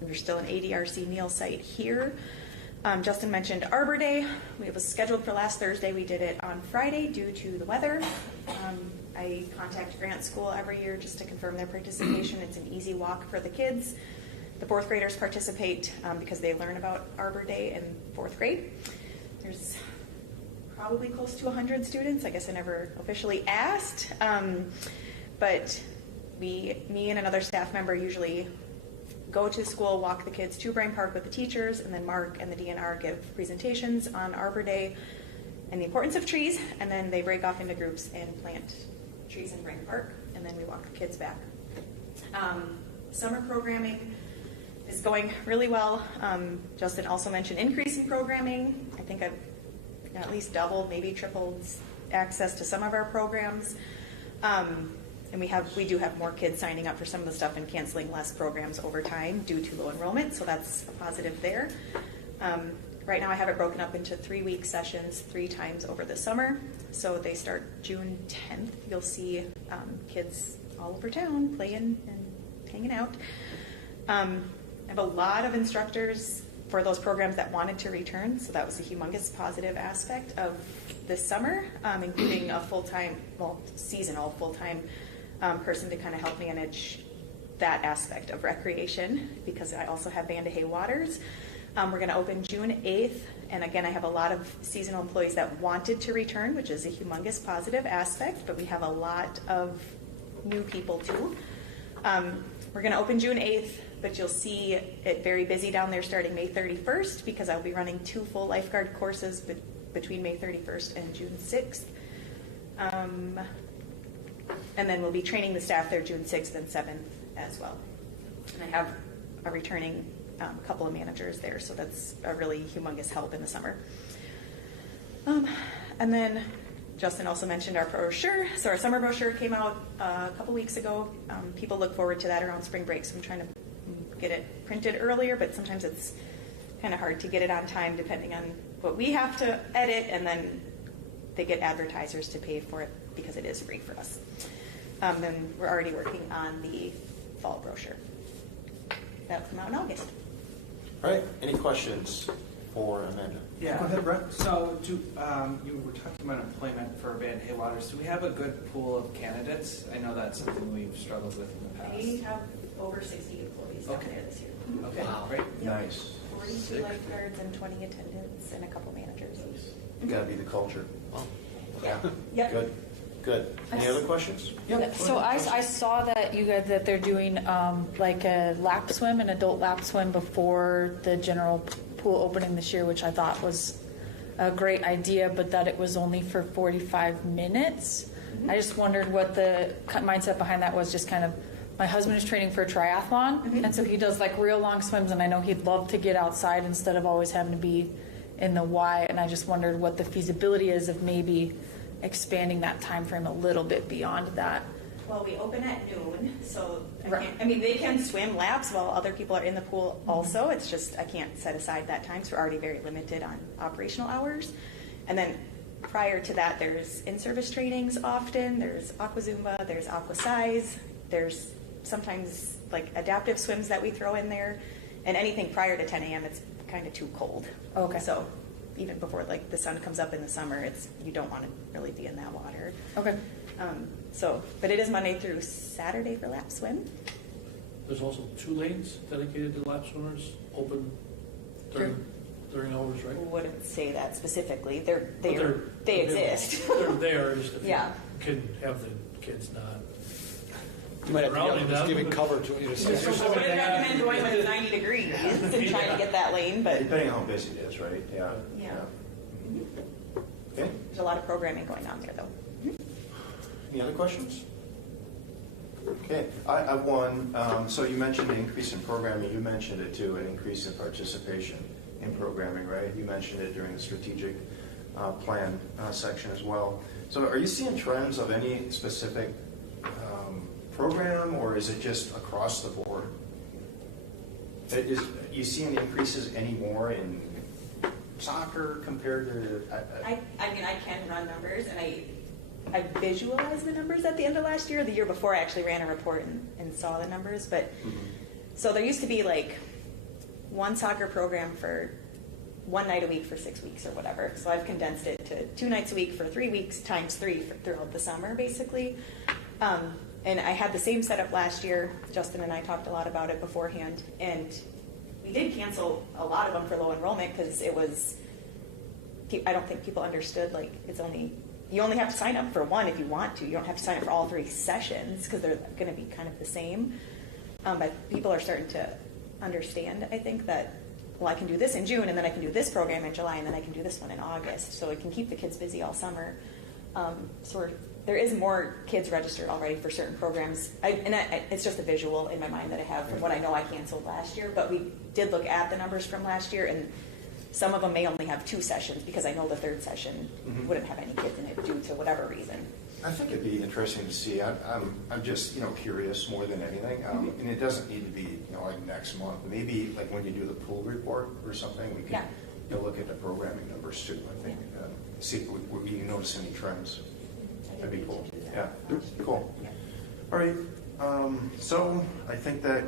There's still an ADRC meal site here. Justin mentioned Arbor Day. It was scheduled for last Thursday. We did it on Friday due to the weather. I contact Grant School every year just to confirm their participation. It's an easy walk for the kids. The 4th graders participate because they learn about Arbor Day in 4th grade. There's probably close to 100 students. I guess I never officially asked. But me and another staff member usually go to the school, walk the kids to Brain Park with the teachers, and then Mark and the DNR give presentations on Arbor Day and the importance of trees, and then they break off into groups and plant trees in Brain Park, and then we walk the kids back. Summer programming is going really well. Justin also mentioned increasing programming. I think I've at least doubled, maybe tripled access to some of our programs. And we do have more kids signing up for some of the stuff and canceling less programs over time due to low enrollment, so that's a positive there. Right now I have it broken up into 3-week sessions 3 times over the summer. So they start June 10th. You'll see kids all over town playing and hanging out. I have a lot of instructors for those programs that wanted to return, so that was a humongous positive aspect of this summer, including a full-time, well, seasonal full-time person to kind of help manage that aspect of recreation, because I also have Van de Hay Waters. We're going to open June 8th, and again, I have a lot of seasonal employees that wanted to return, which is a humongous positive aspect, but we have a lot of new people too. We're going to open June 8th, but you'll see it very busy down there starting May 31st, because I'll be running 2 full lifeguard courses between May 31st and June 6th. And then we'll be training the staff there June 6th and 7th as well. And I have a returning couple of managers there, so that's a really humongous help in the summer. And then Justin also mentioned our brochure. So our summer brochure came out a couple weeks ago. People look forward to that around spring break, so I'm trying to get it printed earlier, but sometimes it's kind of hard to get it on time depending on what we have to edit, and then they get advertisers to pay for it because it is free for us. And we're already working on the fall brochure. That'll come out in August. All right, any questions for Amanda? Yeah. Go ahead, Brett. So, you were talking about employment for Van Hay Waters. Do we have a good pool of candidates? I know that's something we've struggled with in the past. We have over 60 employees down Okay. there this year. Okay, Wow. great. Nice. 42 lifeguards and 20 attendants and a couple managers. You gotta be the culture. Yeah. Yep. Good, good. Any other questions? So I saw that you guys, that they're doing like a lap swim, an adult lap swim before the general pool opening this year, which I thought was a great idea, but that it was only for 45 minutes. I just wondered what the mindset behind that was. Just kind of, my husband is training for a triathlon, and so he does like real long swims, and I know he'd love to get outside instead of always having to be in the Y, and I just wondered what the feasibility is of maybe expanding that time frame a little bit beyond that. Well, we open at noon, so Right. I mean, they can swim laps while other people are in the pool also. It's just I can't set aside that time, so we're already very limited on operational hours. And then prior to that, there's in-service trainings often. There's aqua Zumba, there's aqua size, there's sometimes like adaptive swims that we throw in there. And anything prior to 10 a.m., it's kind of too cold. Okay. So even before like the sun comes up in the summer, you don't want to really be in that water. Okay. But it is Monday through Saturday for lap swim. There's also 2 lanes dedicated to lap swimmers, open during hours, right? Wouldn't say that specifically. They But exist. They're there, just if you Yeah. can have the kids not. You might have to Surrounding be just them. giving cover to it. I wouldn't recommend going when it's 90 degrees and trying to get that lane, but Depending on how busy it is, right? Yeah. Yeah. Okay, there's a lot of programming going on there, though. any other questions? Okay, I have one. So you mentioned the increase in programming. You mentioned it too, an increase in participation in programming, right? You mentioned it during the strategic plan section as well. So are you seeing trends of any specific program, or is it just across the board? You seeing increases any more in soccer compared to? I mean, I can run numbers, and I visualized the numbers at the end of last year. The year before, I actually ran a report and saw the numbers. But so there used to be like one soccer program for 1 night a week for 6 weeks or whatever. So I've condensed it to 2 nights a week for 3 weeks times 3 throughout the summer, basically. And I had the same setup last year. Justin and I talked a lot about it beforehand, and we did cancel a lot of them for low enrollment because it was. I don't think people understood like you only have to sign up for one if you want to. You don't have to sign up for all 3 sessions because they're going to be kind of the same. But people are starting to understand, I think, that, well, I can do this in June, and then I can do this program in July, and then I can do this one in August. So it can keep the kids busy all summer. There is more kids registered already for certain programs. It's just a visual in my mind that I have from what I know I canceled last year, but we did look at the numbers from last year, and some of them may only have 2 sessions because I know the 3rd session wouldn't have any kids in it due to whatever reason. I think it'd be interesting to see. I'm just, curious more than anything. And it doesn't need to be, like next month. Maybe like when you do the pool report or something, we can look at the programming numbers too, I think. See if we notice any trends. That'd be cool. Yeah, cool. All right. So I think that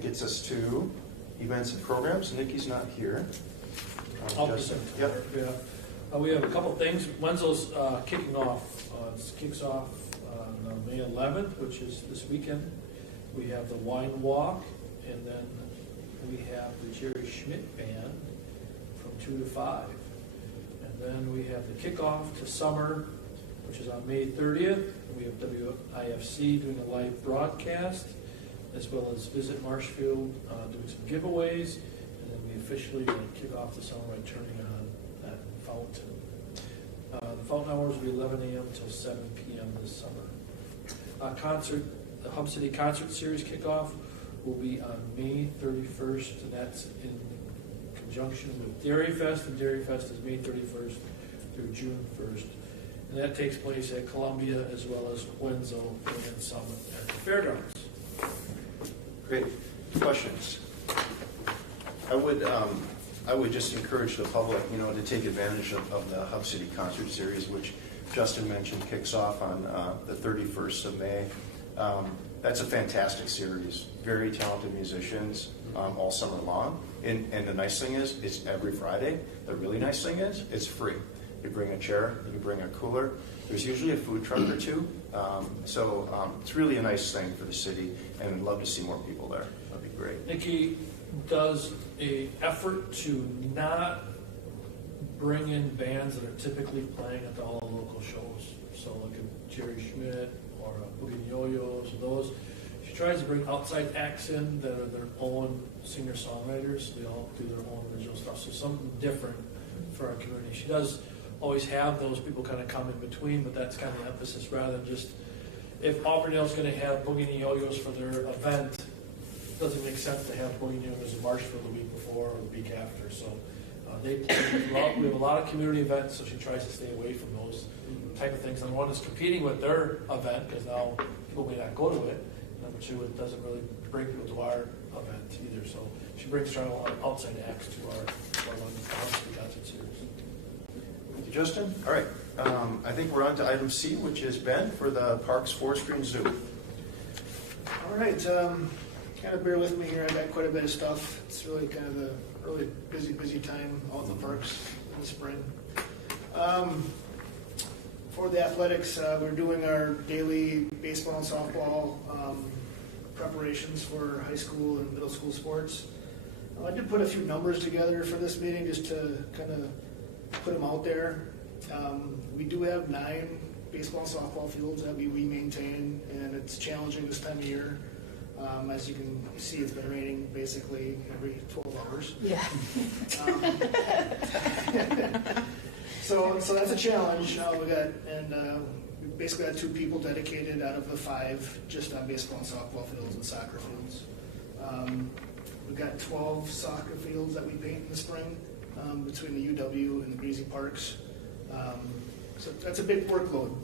gets us to events and programs. Nikki's not here. I'll present. Yep. Yeah. We have a couple things. Wenzel's kicking off. It kicks off on May 11th, which is this weekend. We have the wine walk, and then we have the Jerry Schmidt band from 2 to 5. And then we have the kickoff to summer, which is on May 30th. We have WIFC doing a live broadcast, as well as Visit Marshfield doing some giveaways. And then we officially kick off the summer by turning on that fountain. The fountain hours will be 11 a.m. until 7 p.m. this summer. The Hub City Concert Series kickoff will be on May 31st, and that's in conjunction with Dairy Fest, and Dairy Fest is May 31st through June 1st. And that takes place at Columbia as well as Wenzel and Summit at the fairgrounds. Great. Questions? I would just encourage the public, to take advantage of the Hub City Concert Series, which Justin mentioned kicks off on the 31st of May. That's a fantastic series. Very talented musicians all summer long. And the nice thing is, it's every Friday. The really nice thing is, it's free. You bring a chair, you bring a cooler. There's usually a food truck or two. So it's really a nice thing for the city, and I'd love to see more people there. That'd be great. Nikki does an effort to not bring in bands that are typically playing at all the local shows. So like a Jerry Schmidt or a Boogie Yo-Yos or those. She tries to bring outside acts in that are their own singer-songwriters. They all do their own original stuff. So something different for our community. She does always have those people kind of come in between, but that's kind of the emphasis rather than just, if Auburnale's going to have Boogie Yo-Yos for their event, it doesn't make sense to have Boogie Yo-Yos in Marshfield the week before or the week after. So they play, we have a lot of community events, so she tries to stay away from those type of things. And one is competing with their event, because now people may not go to it. Number two, it doesn't really bring people to our event either. So she brings trying a lot of outside acts to our concert series. Thank you, Justin. All right. I think we're on to item C, which is Ben for the Parks, Forestry, and Zoo. All right, kind of bear with me here. I got quite a bit of stuff. It's really kind of a really busy time out in the parks in the spring. For the athletics, we're doing our daily baseball and softball preparations for high school and middle school sports. I did put a few numbers together for this meeting just to kind of put them out there. We do have 9 baseball and softball fields that we maintain, and it's challenging this time of year. As you can see, it's been raining basically every 12 hours. Yeah. So that's a challenge. We basically had 2 people dedicated out of the 5 just on baseball and softball fields and soccer fields. We've got 12 soccer fields that we paint in the spring between the UW and the Greasy Parks. So that's a big workload.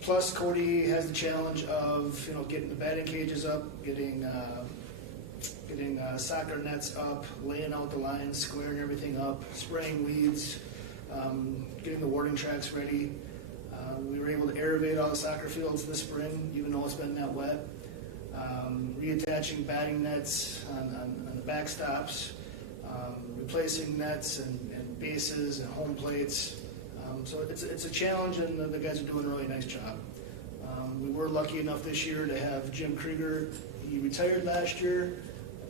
Plus, Cody has the challenge of getting the batting cages up, getting soccer nets up, laying out the lines, squaring everything up, spraying weeds, getting the warning tracks ready. We were able to aerate all the soccer fields this spring, even though it's been that wet. Reattaching batting nets on the backstops, replacing nets and bases and home plates. So it's a challenge, and the guys are doing a really nice job. We were lucky enough this year to have Jim Krieger. He retired last year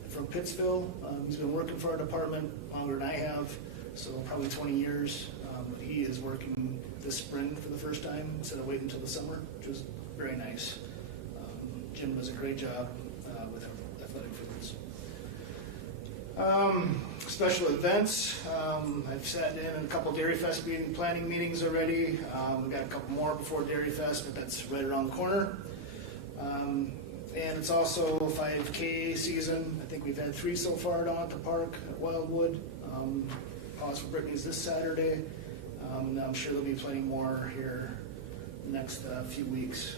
from Pittsville. He's been working for our department longer than I have, so probably 20 years. He is working this spring for the first time instead of waiting until the summer, which was very nice. Jim does a great job with our athletic fields. Special events, I've sat in a couple Dairy Fest planning meetings already. We've got a couple more before Dairy Fest, but that's right around the corner. And it's also 5K season. I think we've had 3 so far down at the park at Wildwood. Pause for Brittany's this Saturday. And I'm sure there'll be plenty more here the next few weeks.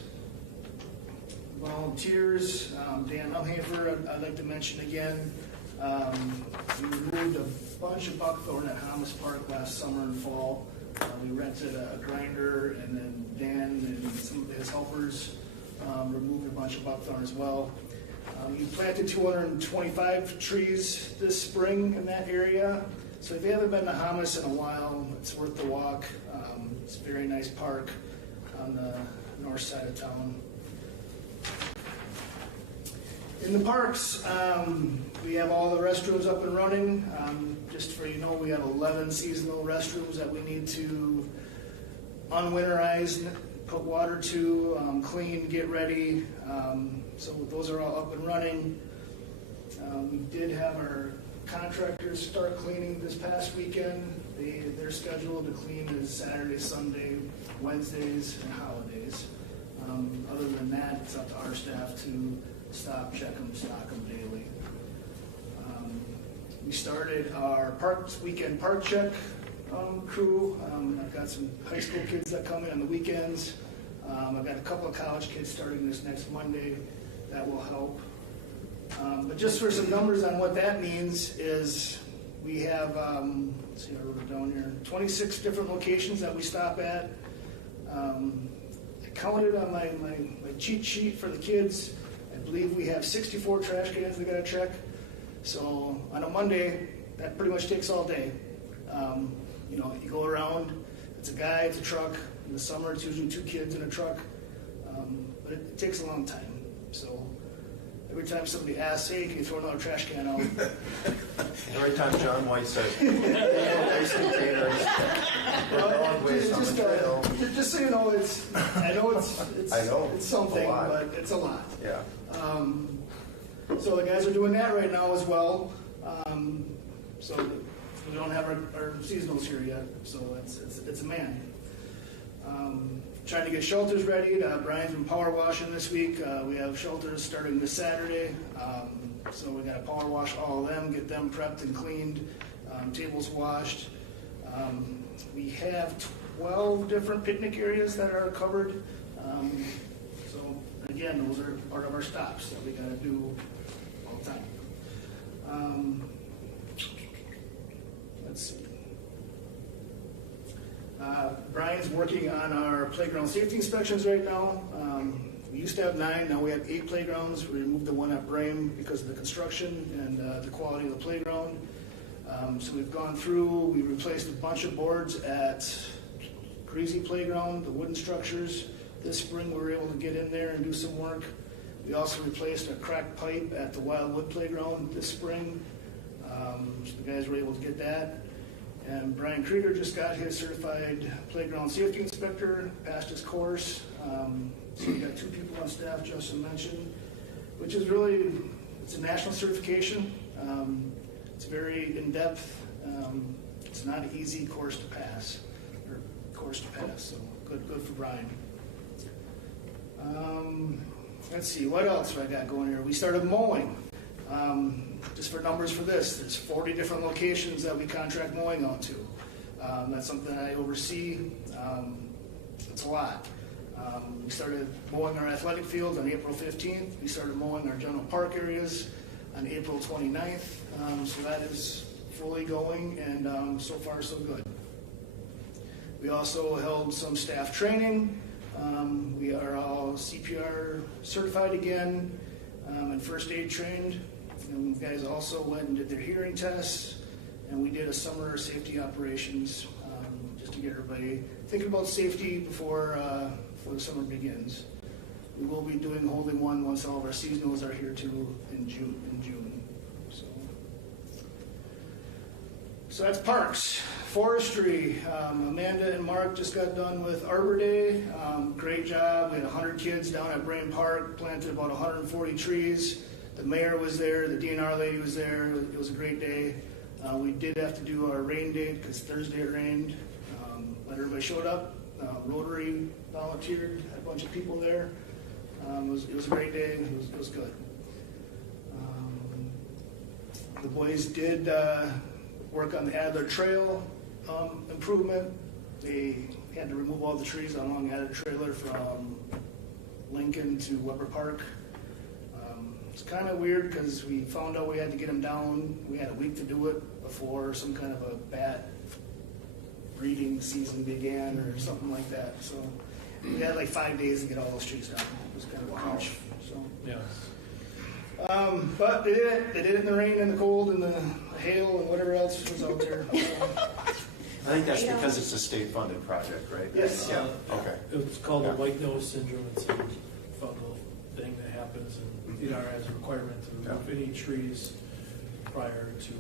Volunteers, Dan Umhafer, I'd like to mention again. We removed a bunch of buckthorn at Thomas Park last summer and fall. We rented a grinder, and then Dan and some of his helpers removed a bunch of buckthorn as well. We planted 225 trees this spring in that area. So if you haven't been to Thomas in a while, it's worth the walk. It's a very nice park on the north side of town. In the parks, we have all the restrooms up and running. Just for you know, we have 11 seasonal restrooms that we need to unwinterize, put water to, clean, get ready. So those are all up and running. We did have our contractors start cleaning this past weekend. They're scheduled to clean is Saturday, Sunday, Wednesdays, and holidays. Other than that, it's up to our staff to stop, check them, stock them daily. We started our weekend park check crew. I've got some high school kids that come in on the weekends. I've got a couple of college kids starting this next Monday. That will help. But just for some numbers on what that means is we have, let's see, I wrote it down here, 26 different locations that we stop at. I counted on my cheat sheet for the kids. I believe we have 64 trash cans we got to check. So on a Monday, that pretty much takes all day. You know, you go around, it's a guy, it's a truck. In the summer, it's usually 2 kids in a truck. But it takes a long time. So every time somebody asks, hey, can you throw another trash can out? Every time John White says, ice containers, just so you know, I know it's something, but it's a lot. Yeah. So the guys are doing that right now as well. So we don't have our seasonals here yet, so it's a man. Trying to get shelters ready. Brian's been power washing this week. We have shelters starting this Saturday. So we got to power wash all of them, get them prepped and cleaned, tables washed. We have 12 different picnic areas that are covered. So again, those are part of our stops that we got to do all the time. Let's see. Brian's working on our playground safety inspections right now. We used to have 9, now we have 8 playgrounds. We removed the one at Brame because of the construction and the quality of the playground. So we've gone through, we replaced a bunch of boards at Crazy Playground, the wooden structures. This spring we were able to get in there and do some work. We also replaced a cracked pipe at the Wildwood Playground this spring. So the guys were able to get that. And Brian Krieger just got his certified playground safety inspector, passed his course. So we got 2 people on staff, Justin mentioned, which is really, it's a national certification. It's very in-depth. It's not an easy course to pass, so good for Brian. Let's see, what else do I got going here? We started mowing. Just for numbers for this, there's 40 different locations that we contract mowing out to. That's something I oversee. It's a lot. We started mowing our athletic fields on April 15th. We started mowing our general park areas on April 29th. So that is fully going, and so far so good. We also held some staff training. We are all CPR certified again and first aid trained. And you guys also went and did their hearing tests, and we did a summer safety operations just to get everybody thinking about safety before the summer begins. We will be holding one once all of our seasonals are here too in June. So that's parks. Forestry, Amanda and Mark just got done with Arbor Day. Great job. We had 100 kids down at Brain Park, planted about 140 trees. The mayor was there, the DNR lady was there. It was a great day. We did have to do our rain date because Thursday it rained. But everybody showed up. Rotary volunteered, had a bunch of people there. It was a great day. It was good. The boys did work on the Adler Trail improvement. They had to remove all the trees along Adler Trailer from Lincoln to Weber Park. It's kind of weird because we found out we had to get them down. We had a week to do it before some kind of a bat breeding season began or something like that. So we had like 5 days to get all those trees down. It was kind of a hunch. So. Yeah. But they did it. They did it in the rain and the cold and the hail and whatever else was out there. I think that's because it's a state-funded project, right? Yes. Yeah, okay. It's called the white nose syndrome. It's a fungal thing that happens, and DNR has a requirement to remove any trees prior to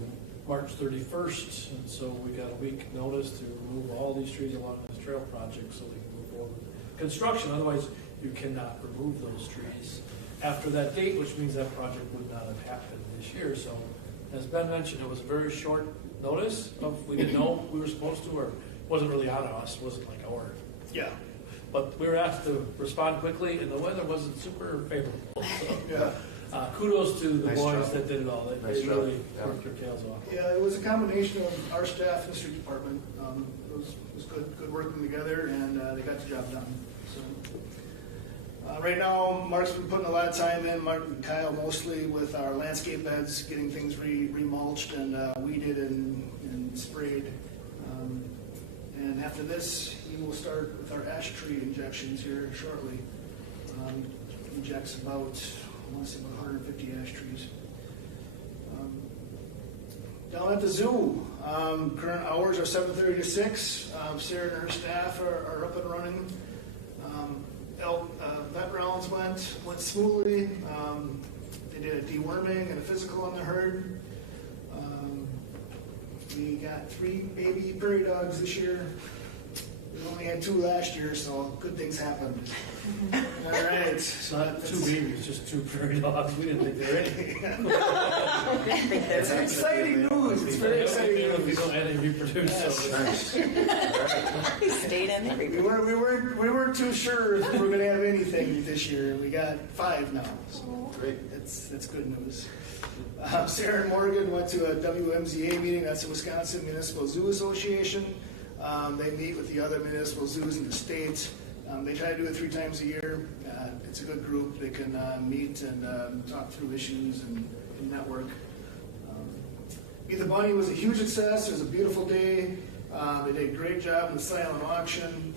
March 31st, and so we got a week notice to remove all these trees along this trail project so they can move forward with construction. Otherwise, you cannot remove those trees after that date, which means that project would not have happened this year. So, as Ben mentioned, it was a very short notice of, we didn't know we were supposed to, or it wasn't really on us, it wasn't like our. Yeah. But we were asked to respond quickly, and the weather wasn't super favorable. So, Yeah. Kudos to the Nice boys job. that did it all. They Nice job. really Yeah. worked their tails off. Yeah, it was a combination of our staff and the street department. It was good working together, and they got the job done. So right now, Mark's been putting a lot of time in. Mark and Kyle mostly with our landscape beds, getting things remulched and weeded and sprayed. And after this, he will start with our ash tree injections here shortly. Injects about, I want to say about 150 ash trees. Down at the zoo, current hours are 7:30 to 6. Sarah and her staff are up and running. Vet rounds went smoothly. They did a deworming and a physical on the herd. We got 3 baby prairie dogs this year. We only had 2 last year, so good things happened. All right. It's not 2 babies, just 2 prairie dogs. We didn't think they were anything. It's exciting news. It's very exciting If you news. don't add any reproduce, so Nice. We stayed in every. We weren't too sure if we were going to have anything this year. We got 5 now, so Great. it's good news. Sarah and Morgan went to a WMZA meeting. That's the Wisconsin Municipal Zoo Association. They meet with the other municipal zoos in the state. They try to do it 3 times a year. It's a good group. They can meet and talk through issues and network. Meet the Bunny was a huge success. It was a beautiful day. They did a great job in the silent auction.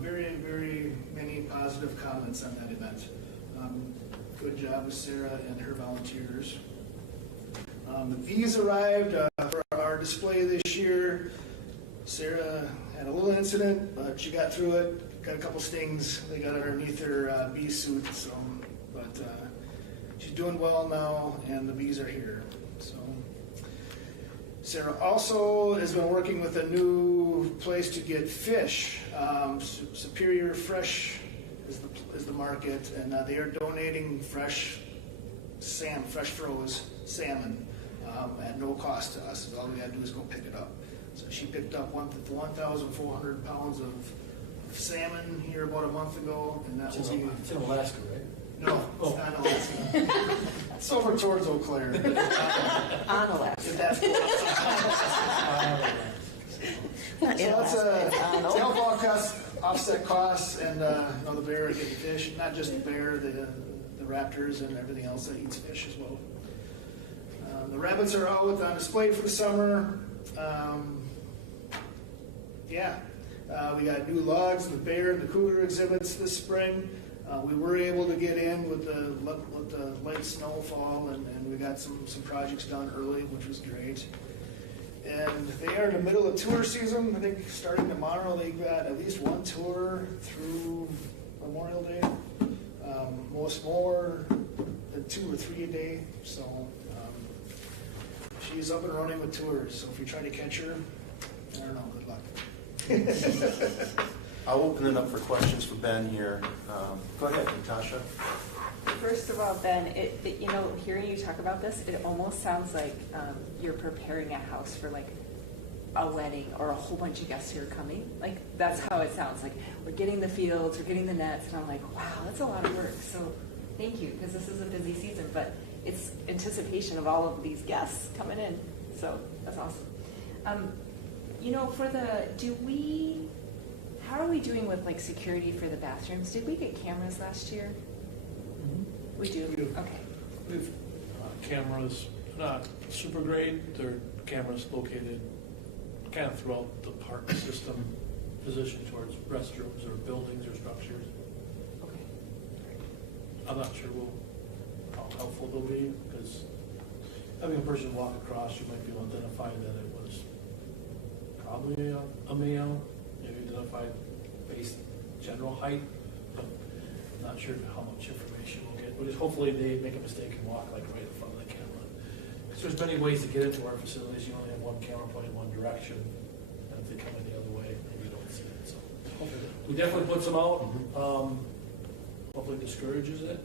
Very, very many positive comments on that event. Good job with Sarah and her volunteers. The bees arrived for our display this year. Sarah had a little incident, but she got through it. Got a couple stings. They got underneath her bee suit, so but she's doing well now, and the bees are here. So Sarah also has been working with a new place to get fish. Superior Fresh is the market, and they are donating fresh froze salmon at no cost to us. All we had to do is go pick it up. So she picked up 1,400 pounds of salmon here about a month ago, and that will be. it's in Alaska, right? No, it's not Alaska. It's over towards Eau Claire. On Alaska. If that's Not in So that's Alaska, it's on to over. help all costs, offset costs, and the bear getting fish. Not just the bear, the raptors and everything else that eats fish as well. The rabbits are out on display for the summer. We got new logs, the bear and the cougar exhibits this spring. We were able to get in with the light snowfall, and we got some projects done early, which was great. And they are in the middle of tour season. I think starting tomorrow, they got at least 1 tour through Memorial Day. Most more than 2 or 3 a day. So she's up and running with tours. So if you try to catch her, I don't know, good luck. I'll open it up for questions for Ben here. Go ahead, Natasha. First of all, Ben, hearing you talk about this, it almost sounds like you're preparing a house for like a wedding or a whole bunch of guests who are coming. Like, that's how it sounds. Like, we're getting the fields, we're getting the nets, and I'm like, wow, that's a lot of work. So thank you, because this is a busy season, but it's anticipation of all of these guests coming in. So that's awesome. How are we doing with like security for the bathrooms? Did we get cameras last year? We do? We do. Okay. We have cameras, not super great, they're cameras located kind of throughout the park system, positioned towards restrooms or buildings or structures. Okay. I'm not sure how helpful they'll be, because having a person walk across, you might be able to identify that it was probably a male, maybe identify base general height, but I'm not sure how much information we'll get. But hopefully they make a mistake and walk like right in front of the camera. Because there's many ways to get into our facilities. You only have one camera pointing one direction, and if they come in the other way, maybe you don't see it. So we definitely put some out. Hopefully discourages it.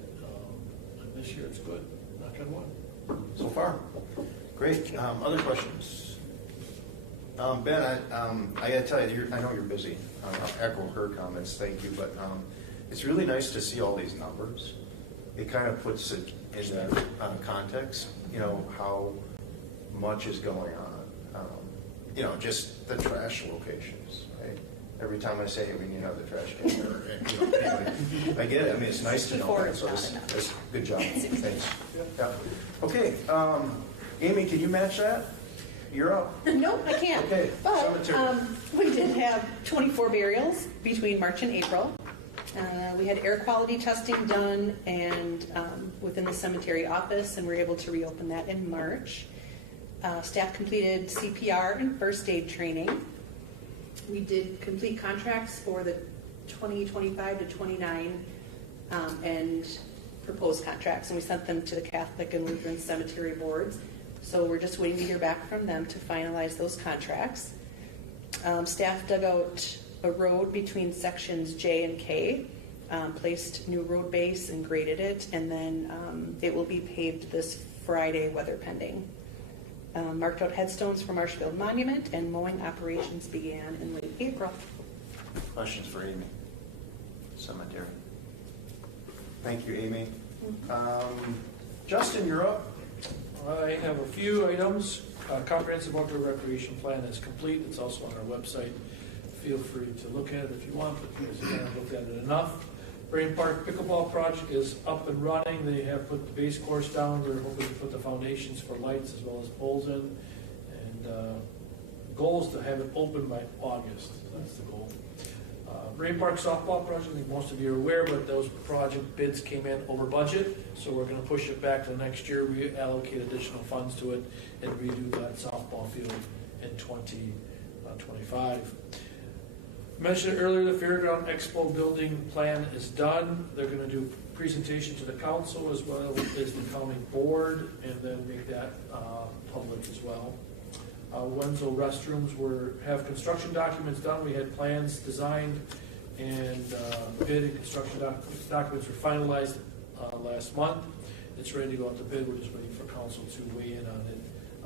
And this year it's good. Knock on wood. So far, great. Other questions? Ben, I gotta tell you, I know you're busy. I'll echo her comments, thank you, but it's really nice to see all these numbers. It kind of puts it in that context, how much is going on. Just the trash locations, right? Every time I say, we need to have the trash can there, anyway, I get it. I mean, it's nice to know that, so that's good job. Thanks. Yeah. Okay, Amy, can you match that? You're up. No, I can't. Okay, but cemetery. we did have 24 burials between March and April. We had air quality testing done and within the cemetery office, and we were able to reopen that in March. Staff completed CPR and first aid training. We did complete contracts for the 2025 to 29 and proposed contracts, and we sent them to the Catholic and Lutheran cemetery boards. So we're just waiting to hear back from them to finalize those contracts. Staff dug out a road between sections J and K, placed new road base and graded it, and then it will be paved this Friday, weather pending. Marked out headstones for Marshfield Monument, and mowing operations began in late April. Questions for Amy? Cemetery. Thank you, Amy. Justin, you're up. I have a few items. Comprehensive outdoor recreation plan is complete. It's also on our website. Feel free to look at it if you want, but you guys haven't looked at it enough. Brain Park Pickleball Project is up and running. They have put the base course down. They're hoping to put the foundations for lights as well as poles in. And the goal is to have it open by August. That's the goal. Brain Park Softball Project, I think most of you are aware, but those project bids came in over budget, so we're going to push it back to next year. We allocate additional funds to it and redo that softball field in 2025. Mentioned earlier, the Fairground Expo building plan is done. They're going to do presentation to the council as well as the county board, and then make that public as well. Wenzel restrooms have construction documents done. We had plans designed, and bid and construction documents were finalized last month. It's ready to go out to bid. We're just waiting for council to weigh in on it.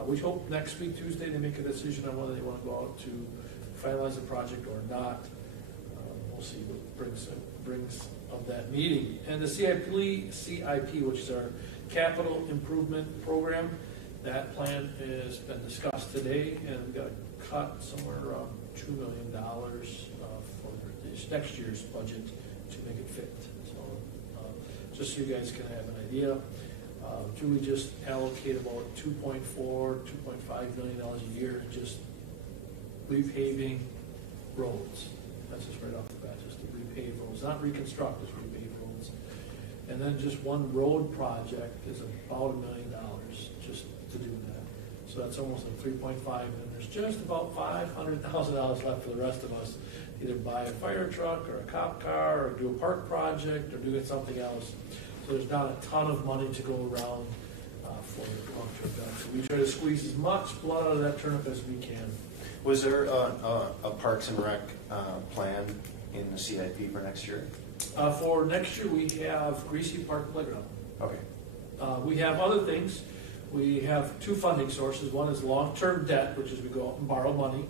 We hope next week, Tuesday, they make a decision on whether they want to go out to finalize the project or not. We'll see what brings of that meeting. And the CIP, which is our capital improvement program, that plan has been discussed today, and we've got to cut somewhere around $2 million for this next year's budget to make it fit. So just so you guys can have an idea, Julie just allocated about $2.5 million a year to just repaving roads. That's just right off the bat, just to repave roads, not reconstruct, just repave roads. And then just one road project is about $1 million just to do that. So that's almost like 3.5, and there's just about $500,000 left for the rest of us. Either buy a fire truck or a cop car or do a park project or do something else. So there's not a ton of money to go around for long-term done. So we try to squeeze as much blood out of that turnip as we can. Was there a Parks and Rec plan in the CIP for next year? For next year, we have Greasy Park Playground. Okay. We have other things. We have two funding sources. One is long-term debt, which is we go out and borrow money.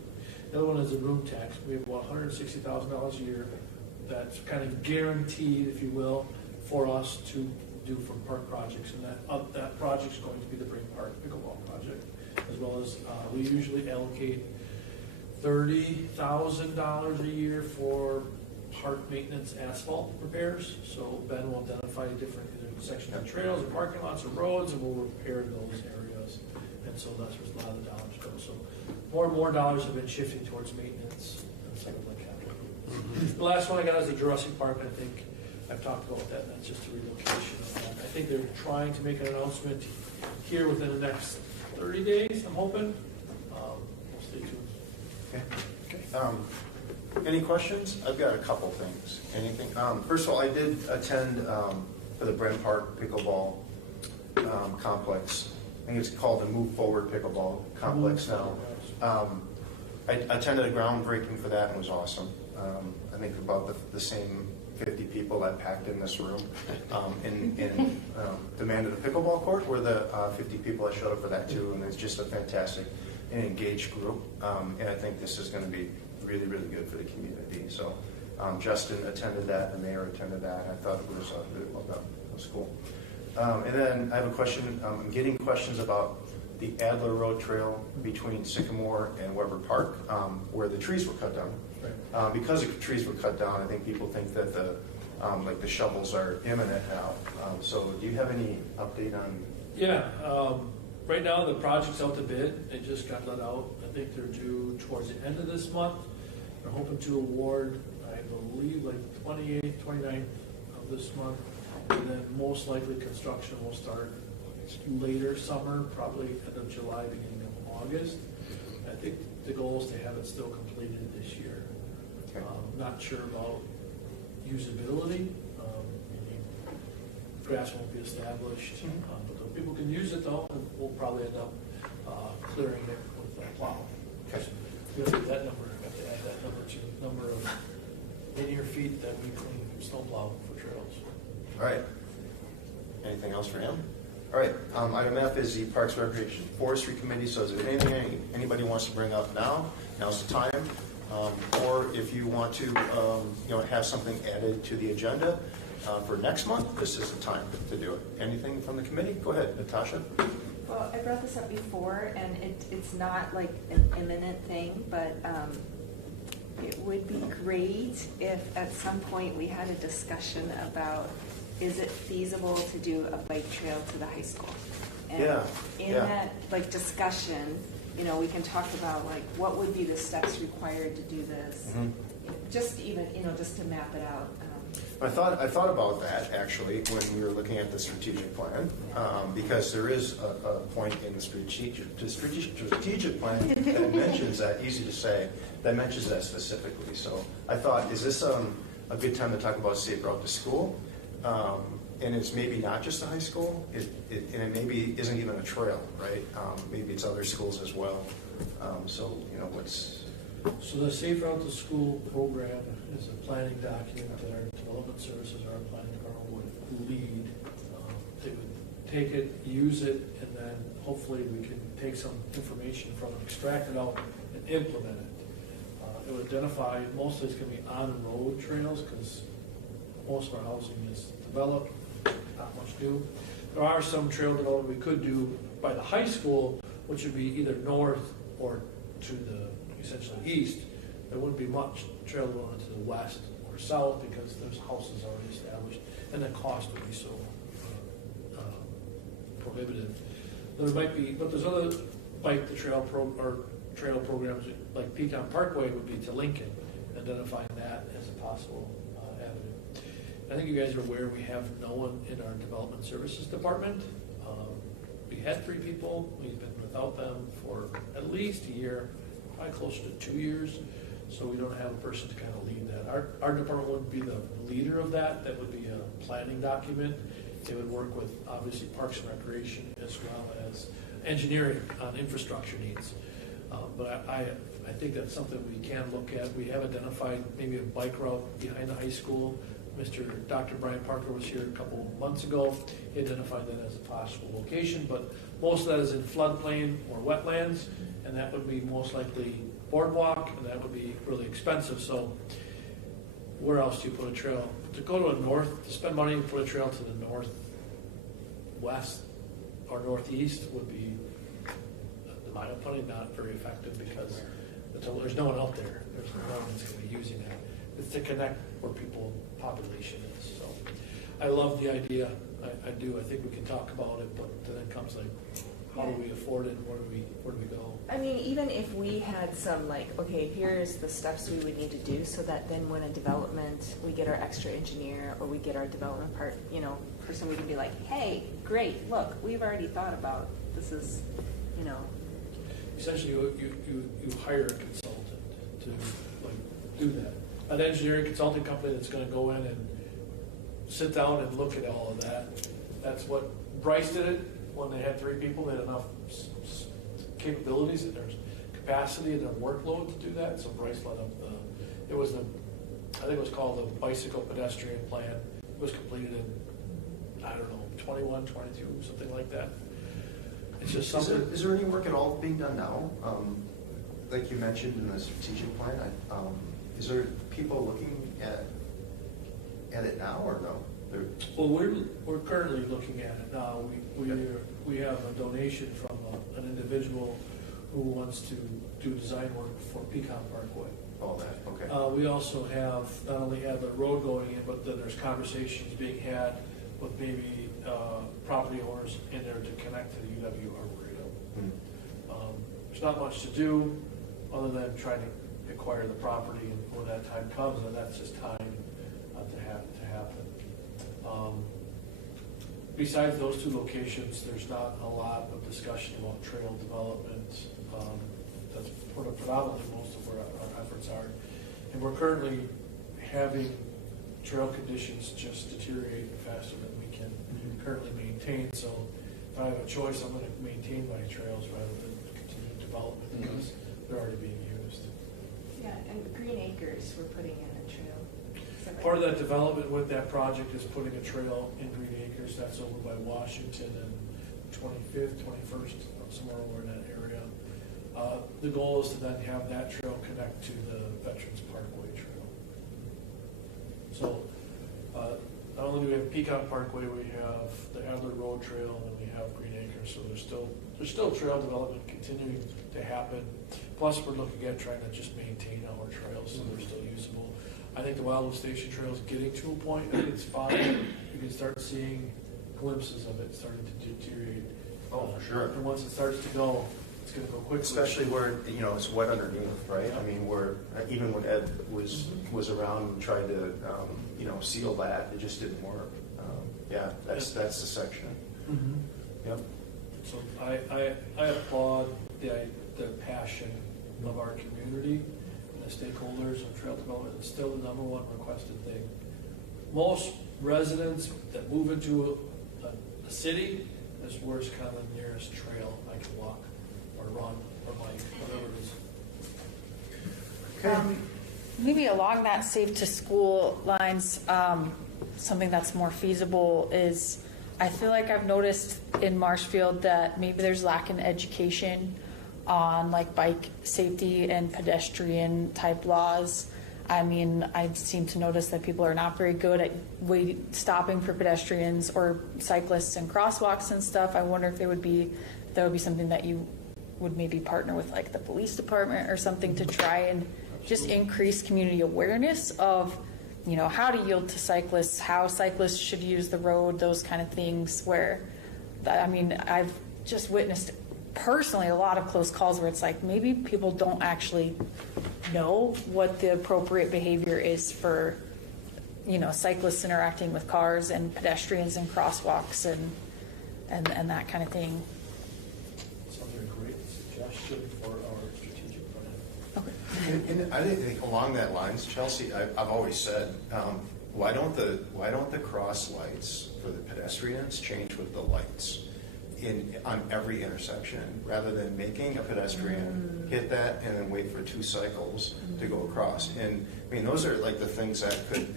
The other one is a room tax. We have about $160,000 a year that's kind of guaranteed, if you will, for us to do for park projects. And that project's going to be the Bring Park Pickleball Project, as well as we usually allocate $30,000 a year for park maintenance asphalt repairs. So Ben will identify different sections of trails or parking lots or roads, and we'll repair those areas. And so that's where a lot of the dollars go. So more and more dollars have been shifting towards maintenance instead of like capital. The last one I got is the Jurassic Park. I think I've talked about that, and that's just a relocation of that. I think they're trying to make an announcement here within the next 30 days, I'm hoping. We'll stay tuned. Okay. Any questions? I've got a couple things. Anything? First of all, I did attend for the Brent Park Pickleball Complex. I think it's called the Move Forward Pickleball Complex now. I attended a groundbreaking for that and it was awesome. I think about the same 50 people that packed in this room in demanded a pickleball court were the 50 people that showed up for that too, and it's just a fantastic and engaged group. And I think this is going to be really, really good for the community. So Justin attended that, the mayor attended that. I thought it was really well done. It was cool. And then I have a question. I'm getting questions about the Adler Road Trail between Sycamore and Weber Park, where the trees were cut down. Right. Because the trees were cut down, I think people think that the shovels are imminent now. So do you have any update on? Yeah, right now the project's out to bid. It just got let out. I think they're due towards the end of this month. They're hoping to award, I believe, like 28th, 29th of this month. And then most likely construction will start later summer, probably end of July, beginning of August. I think the goal is to have it still completed this year. Okay. Not sure about usability. Grass won't be established, but the people can use it though, and we'll probably end up clearing it with a plow. Okay. We have to add that number to the number of linear feet that we clean snowplow for trails. All right. Anything else for him? All right. Item F is the Parks Recreation Forestry Committee. So is there anything anybody wants to bring up now? Now's the time. Or if you want to, have something added to the agenda for next month, this is the time to do it. Anything from the committee? Go ahead, Natasha. Well, I brought this up before, and it's not like an imminent thing, but it would be great if at some point we had a discussion about, is it feasible to do a bike trail to the high school? And in that discussion, we can talk about what would be the steps required to do this. Mm-hmm. Just even, just to map it out. I thought about that actually when we were looking at the strategic plan, because there is a point in the strategic plan that mentions that, easy to say, that mentions that specifically. So I thought, is this a good time to talk about safe route to school? And it's maybe not just the high school, and it maybe isn't even a trail, right? Maybe it's other schools as well. So the Safe Route to School program is a planning document that our development services, our planning department would lead. They would take it, use it, and then hopefully we can take some information from it, extract it out, and implement it. It would identify, mostly it's going to be on-road trails because most of our housing is developed, not much new. There are some trail development we could do by the high school, which would be either north or to the essentially east. There wouldn't be much trail development to the west or south because there's houses already established, and the cost would be so prohibitive. There might be, but there's other bike to trail trail programs like Pecan Parkway would be to Lincoln, identifying that as a possible avenue. I think you guys are aware we have no one in our development services department. We had 3 people. We've been without them for at least a year, probably closer to 2 years. So we don't have a person to kind of lead that. Our department wouldn't be the leader of that. That would be a planning document. It would work with obviously Parks and Recreation as well as engineering on infrastructure needs. But I think that's something we can look at. We have identified maybe a bike route behind the high school Dr. Brian Parker was here a couple of months ago. He identified that as a possible location, but most of that is in floodplain or wetlands, and that would be most likely boardwalk, and that would be really expensive. So where else do you put a trail? To go to to spend money and put a trail to the northwest or northeast would be, in my opinion, not very effective because there's no one out there. There's no one that's going to be using that. It's to connect where population is. So I love the idea. I do. I think we can talk about it, but then it comes like, how do we afford it? Where do we go? I mean, even if we had some like, okay, here's the steps we would need to do so that then when a development, we get our extra engineer or we get our development person, we can be like, hey, great, look, we've already thought about, this is, Essentially, you hire a consultant to do that. An engineering consulting company that's going to go in and sit down and look at all of that. That's what Bryce did it when they had 3 people. They had enough capabilities and there's capacity and their workload to do that. So Bryce led up I think it was called the bicycle pedestrian plan. It was completed in, I don't know, 21, 22, something like that. It's just something. Is there any work at all being done now? Like you mentioned in the strategic plan, is there people looking at it now or no? Well, we're currently looking at it now. We have a donation from an individual who wants to do design work for Pecan Parkway. Oh, that, okay. We also have not only have the road going in, but then there's conversations being had with maybe property owners in there to connect to the UW Arboretum. There's not much to do other than trying to acquire the property, and when that time comes, and that's just time to happen. Besides those 2 locations, there's not a lot of discussion about trail development. That's predominantly most of where our efforts are. And we're currently having trail conditions just deteriorate faster than we can currently maintain. So if I have a choice, I'm going to maintain my trails rather than continue development because they're already being used. yeah, and Green Acres, we're putting in a trail. Part of that development with that project is putting a trail in Green Acres. That's over by Washington and 25th, 21st, somewhere over in that area. The goal is to then have that trail connect to the Veterans Parkway Trail. So not only do we have Pecan Parkway, we have the Adler Road Trail, and we have Green Acres. So there's still trail development continuing to happen. Plus, we're looking at trying to just maintain our trails so they're still usable. I think the Wildwood Station Trail is getting to a point. I think it's fine. You can start seeing glimpses of it starting to deteriorate. Oh, for sure. And once it starts to go, it's going to go quickly. Especially where, it's wet underneath, right? I mean, even when Ed was around and tried to, seal that, it just didn't work. Yeah, that's the section. Yep. So I applaud the passion of our community and the stakeholders of trail development. It's still the #1 requested thing. Most residents that move into a city, is where's kind of the nearest trail I can walk or run or bike, whatever it is. Okay. Maybe along that safe to school lines, something that's more feasible is, I feel like I've noticed in Marshfield that maybe there's lack in education on like bike safety and pedestrian type laws. I mean, I seem to notice that people are not very good at stopping for pedestrians or cyclists and crosswalks and stuff. I wonder if that would be something that you would maybe partner with like the police department or something to try and just increase community awareness of, how to yield to cyclists, how cyclists should use the road, those kind of things where, I've just witnessed personally a lot of close calls where it's like maybe people don't actually know what the appropriate behavior is for, cyclists interacting with cars and pedestrians and crosswalks and that kind of thing. Sounds like a great suggestion for our strategic plan. Okay. And I think along that lines, Chelsea, I've always said, why don't the cross lights for the pedestrians change with the lights on every intersection, rather than making a pedestrian hit that and then wait for 2 cycles to go across? And those are like the things that could,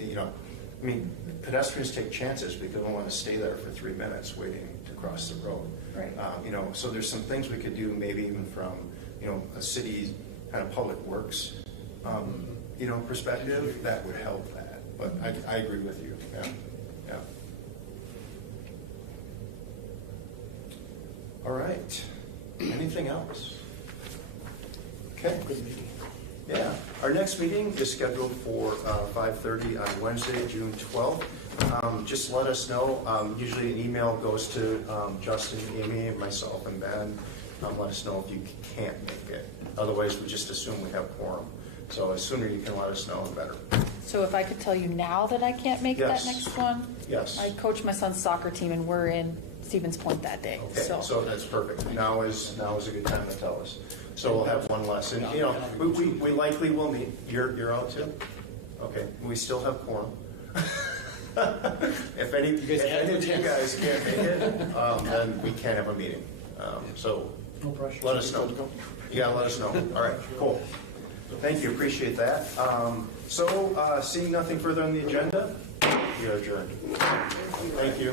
I mean, pedestrians take chances because they don't want to stay there for 3 minutes waiting to cross the road. Right. You know, so there's some things we could do, maybe even from, you know, a city kind of public works, you know, perspective, that would help that. But I agree with you, yeah, yeah. All right, anything else? Okay. Good meeting. Yeah, our next meeting is scheduled for 5:30 on Wednesday, June 12th. Just let us know. Usually an email goes to Justin, Amy, myself, and Ben. Let us know if you can't make it. Otherwise, we just assume we have quorum. So the sooner you can let us know, the better. So if I could tell you now that I can't make Yes. that next one? Yes. I coach my son's soccer team and we're in Stevens Point that day, Okay, so. so that's perfect. Now is a good time to tell us. So we'll have one less. And, you know, we likely will meet. You're out too? Okay, we still have quorum. If any of you guys can't make it, then we can't have a meeting. So No pressure. let us know. You gotta let us know. All right, cool. Thank you, appreciate that. So seeing nothing further on the agenda, we are adjourned. Thank you.